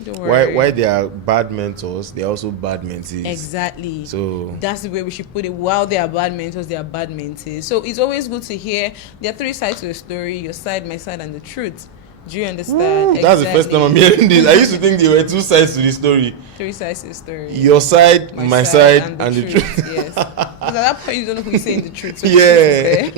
Don't worry. Why they are bad mentors, they are also bad mentees. Exactly. So that's the way we should put it. While they are bad mentors, they are bad mentees. So it's always good to hear there are 3 sides to a story: your side, my side, and the truth. Do you understand? That's the first time I'm hearing this. I used to think there were 2 sides to the story. 3 sides to the story. Your side, my side, and the truth. Yes. Because at that point, you don't know who is saying the truth. So Yeah.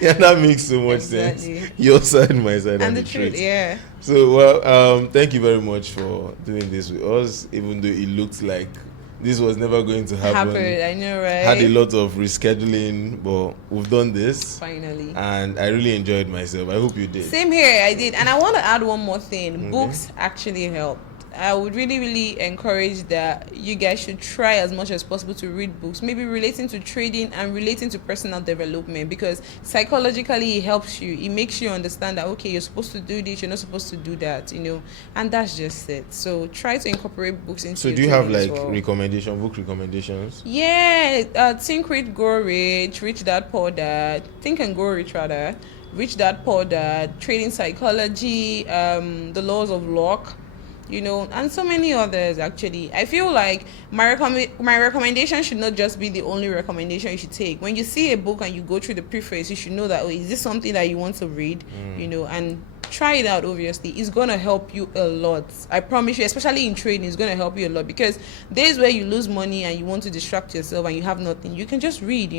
Yeah, that makes so much sense. Your side, my side, and the truth. Yeah. So, well, thank you very much for doing this with us, even though it looked like this was never going to happen. I know, right? Had a lot of rescheduling, but we've done this. Finally. And I really enjoyed myself. I hope you did. Same here, I did. And I want to add one more thing. Books actually help. I would really, really encourage that you guys should try as much as possible to read books, maybe relating to trading and relating to personal development, because psychologically it helps you. It makes you understand that, okay, you're supposed to do this, you're not supposed to do that, and that's just it. So try to incorporate books into So your do you have training like book recommendations? Yeah, Think, Read, Grow Rich, Rich Dad, Poor Dad, Think and Grow Rich rather, Rich Dad, Poor Dad, Trading Psychology, The Laws of Luck, and so many others. Actually, I feel like my recommendation should not just be the only recommendation you should take. When you see a book and you go through the preface, you should know that, is this something that you want to read? And try it out. Obviously, it's going to help you a lot. I promise you, especially in trading, it's going to help you a lot, because days where you lose money and you want to distract yourself and you have nothing, you can just read.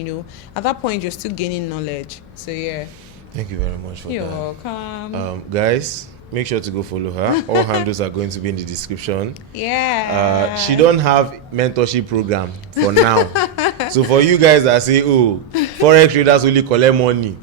At that point, you're still gaining knowledge. So yeah, thank you very much for you're that. welcome. Guys, make sure to go follow her. All handles are going to be in the description. Yeah. She don't have mentorship program for now. So for you guys that say, Forex traders only collect money,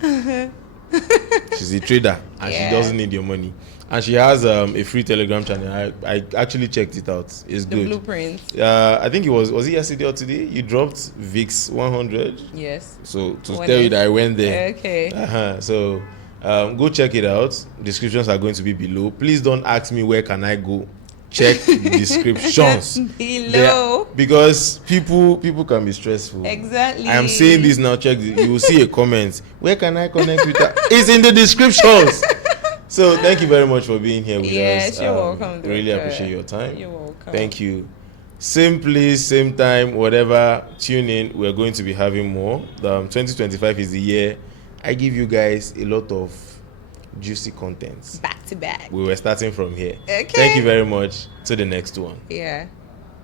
she's a trader and she doesn't need your money. And she has a free Telegram channel. I actually checked it out. It's good. The blueprint. I think it was it yesterday or today? You dropped VIX 100. Yes. So to tell you that I went there. Okay. So go check it out. Descriptions are going to be below. Please don't ask me where can I go. Check the descriptions below, because people can be stressful. Exactly. I am saying this now. Check you will see a comment. Where can I connect with her? It's in the descriptions. So thank you very much for being here with us. Yes, you're welcome. Really appreciate your time. You're welcome. Thank you. Same place, same time, whatever. Tune in. We're going to be having more. 2025 is the year I give you guys a lot of juicy contents. Back to back. We were starting from here. Okay. Thank you very much. To the next one. Yeah.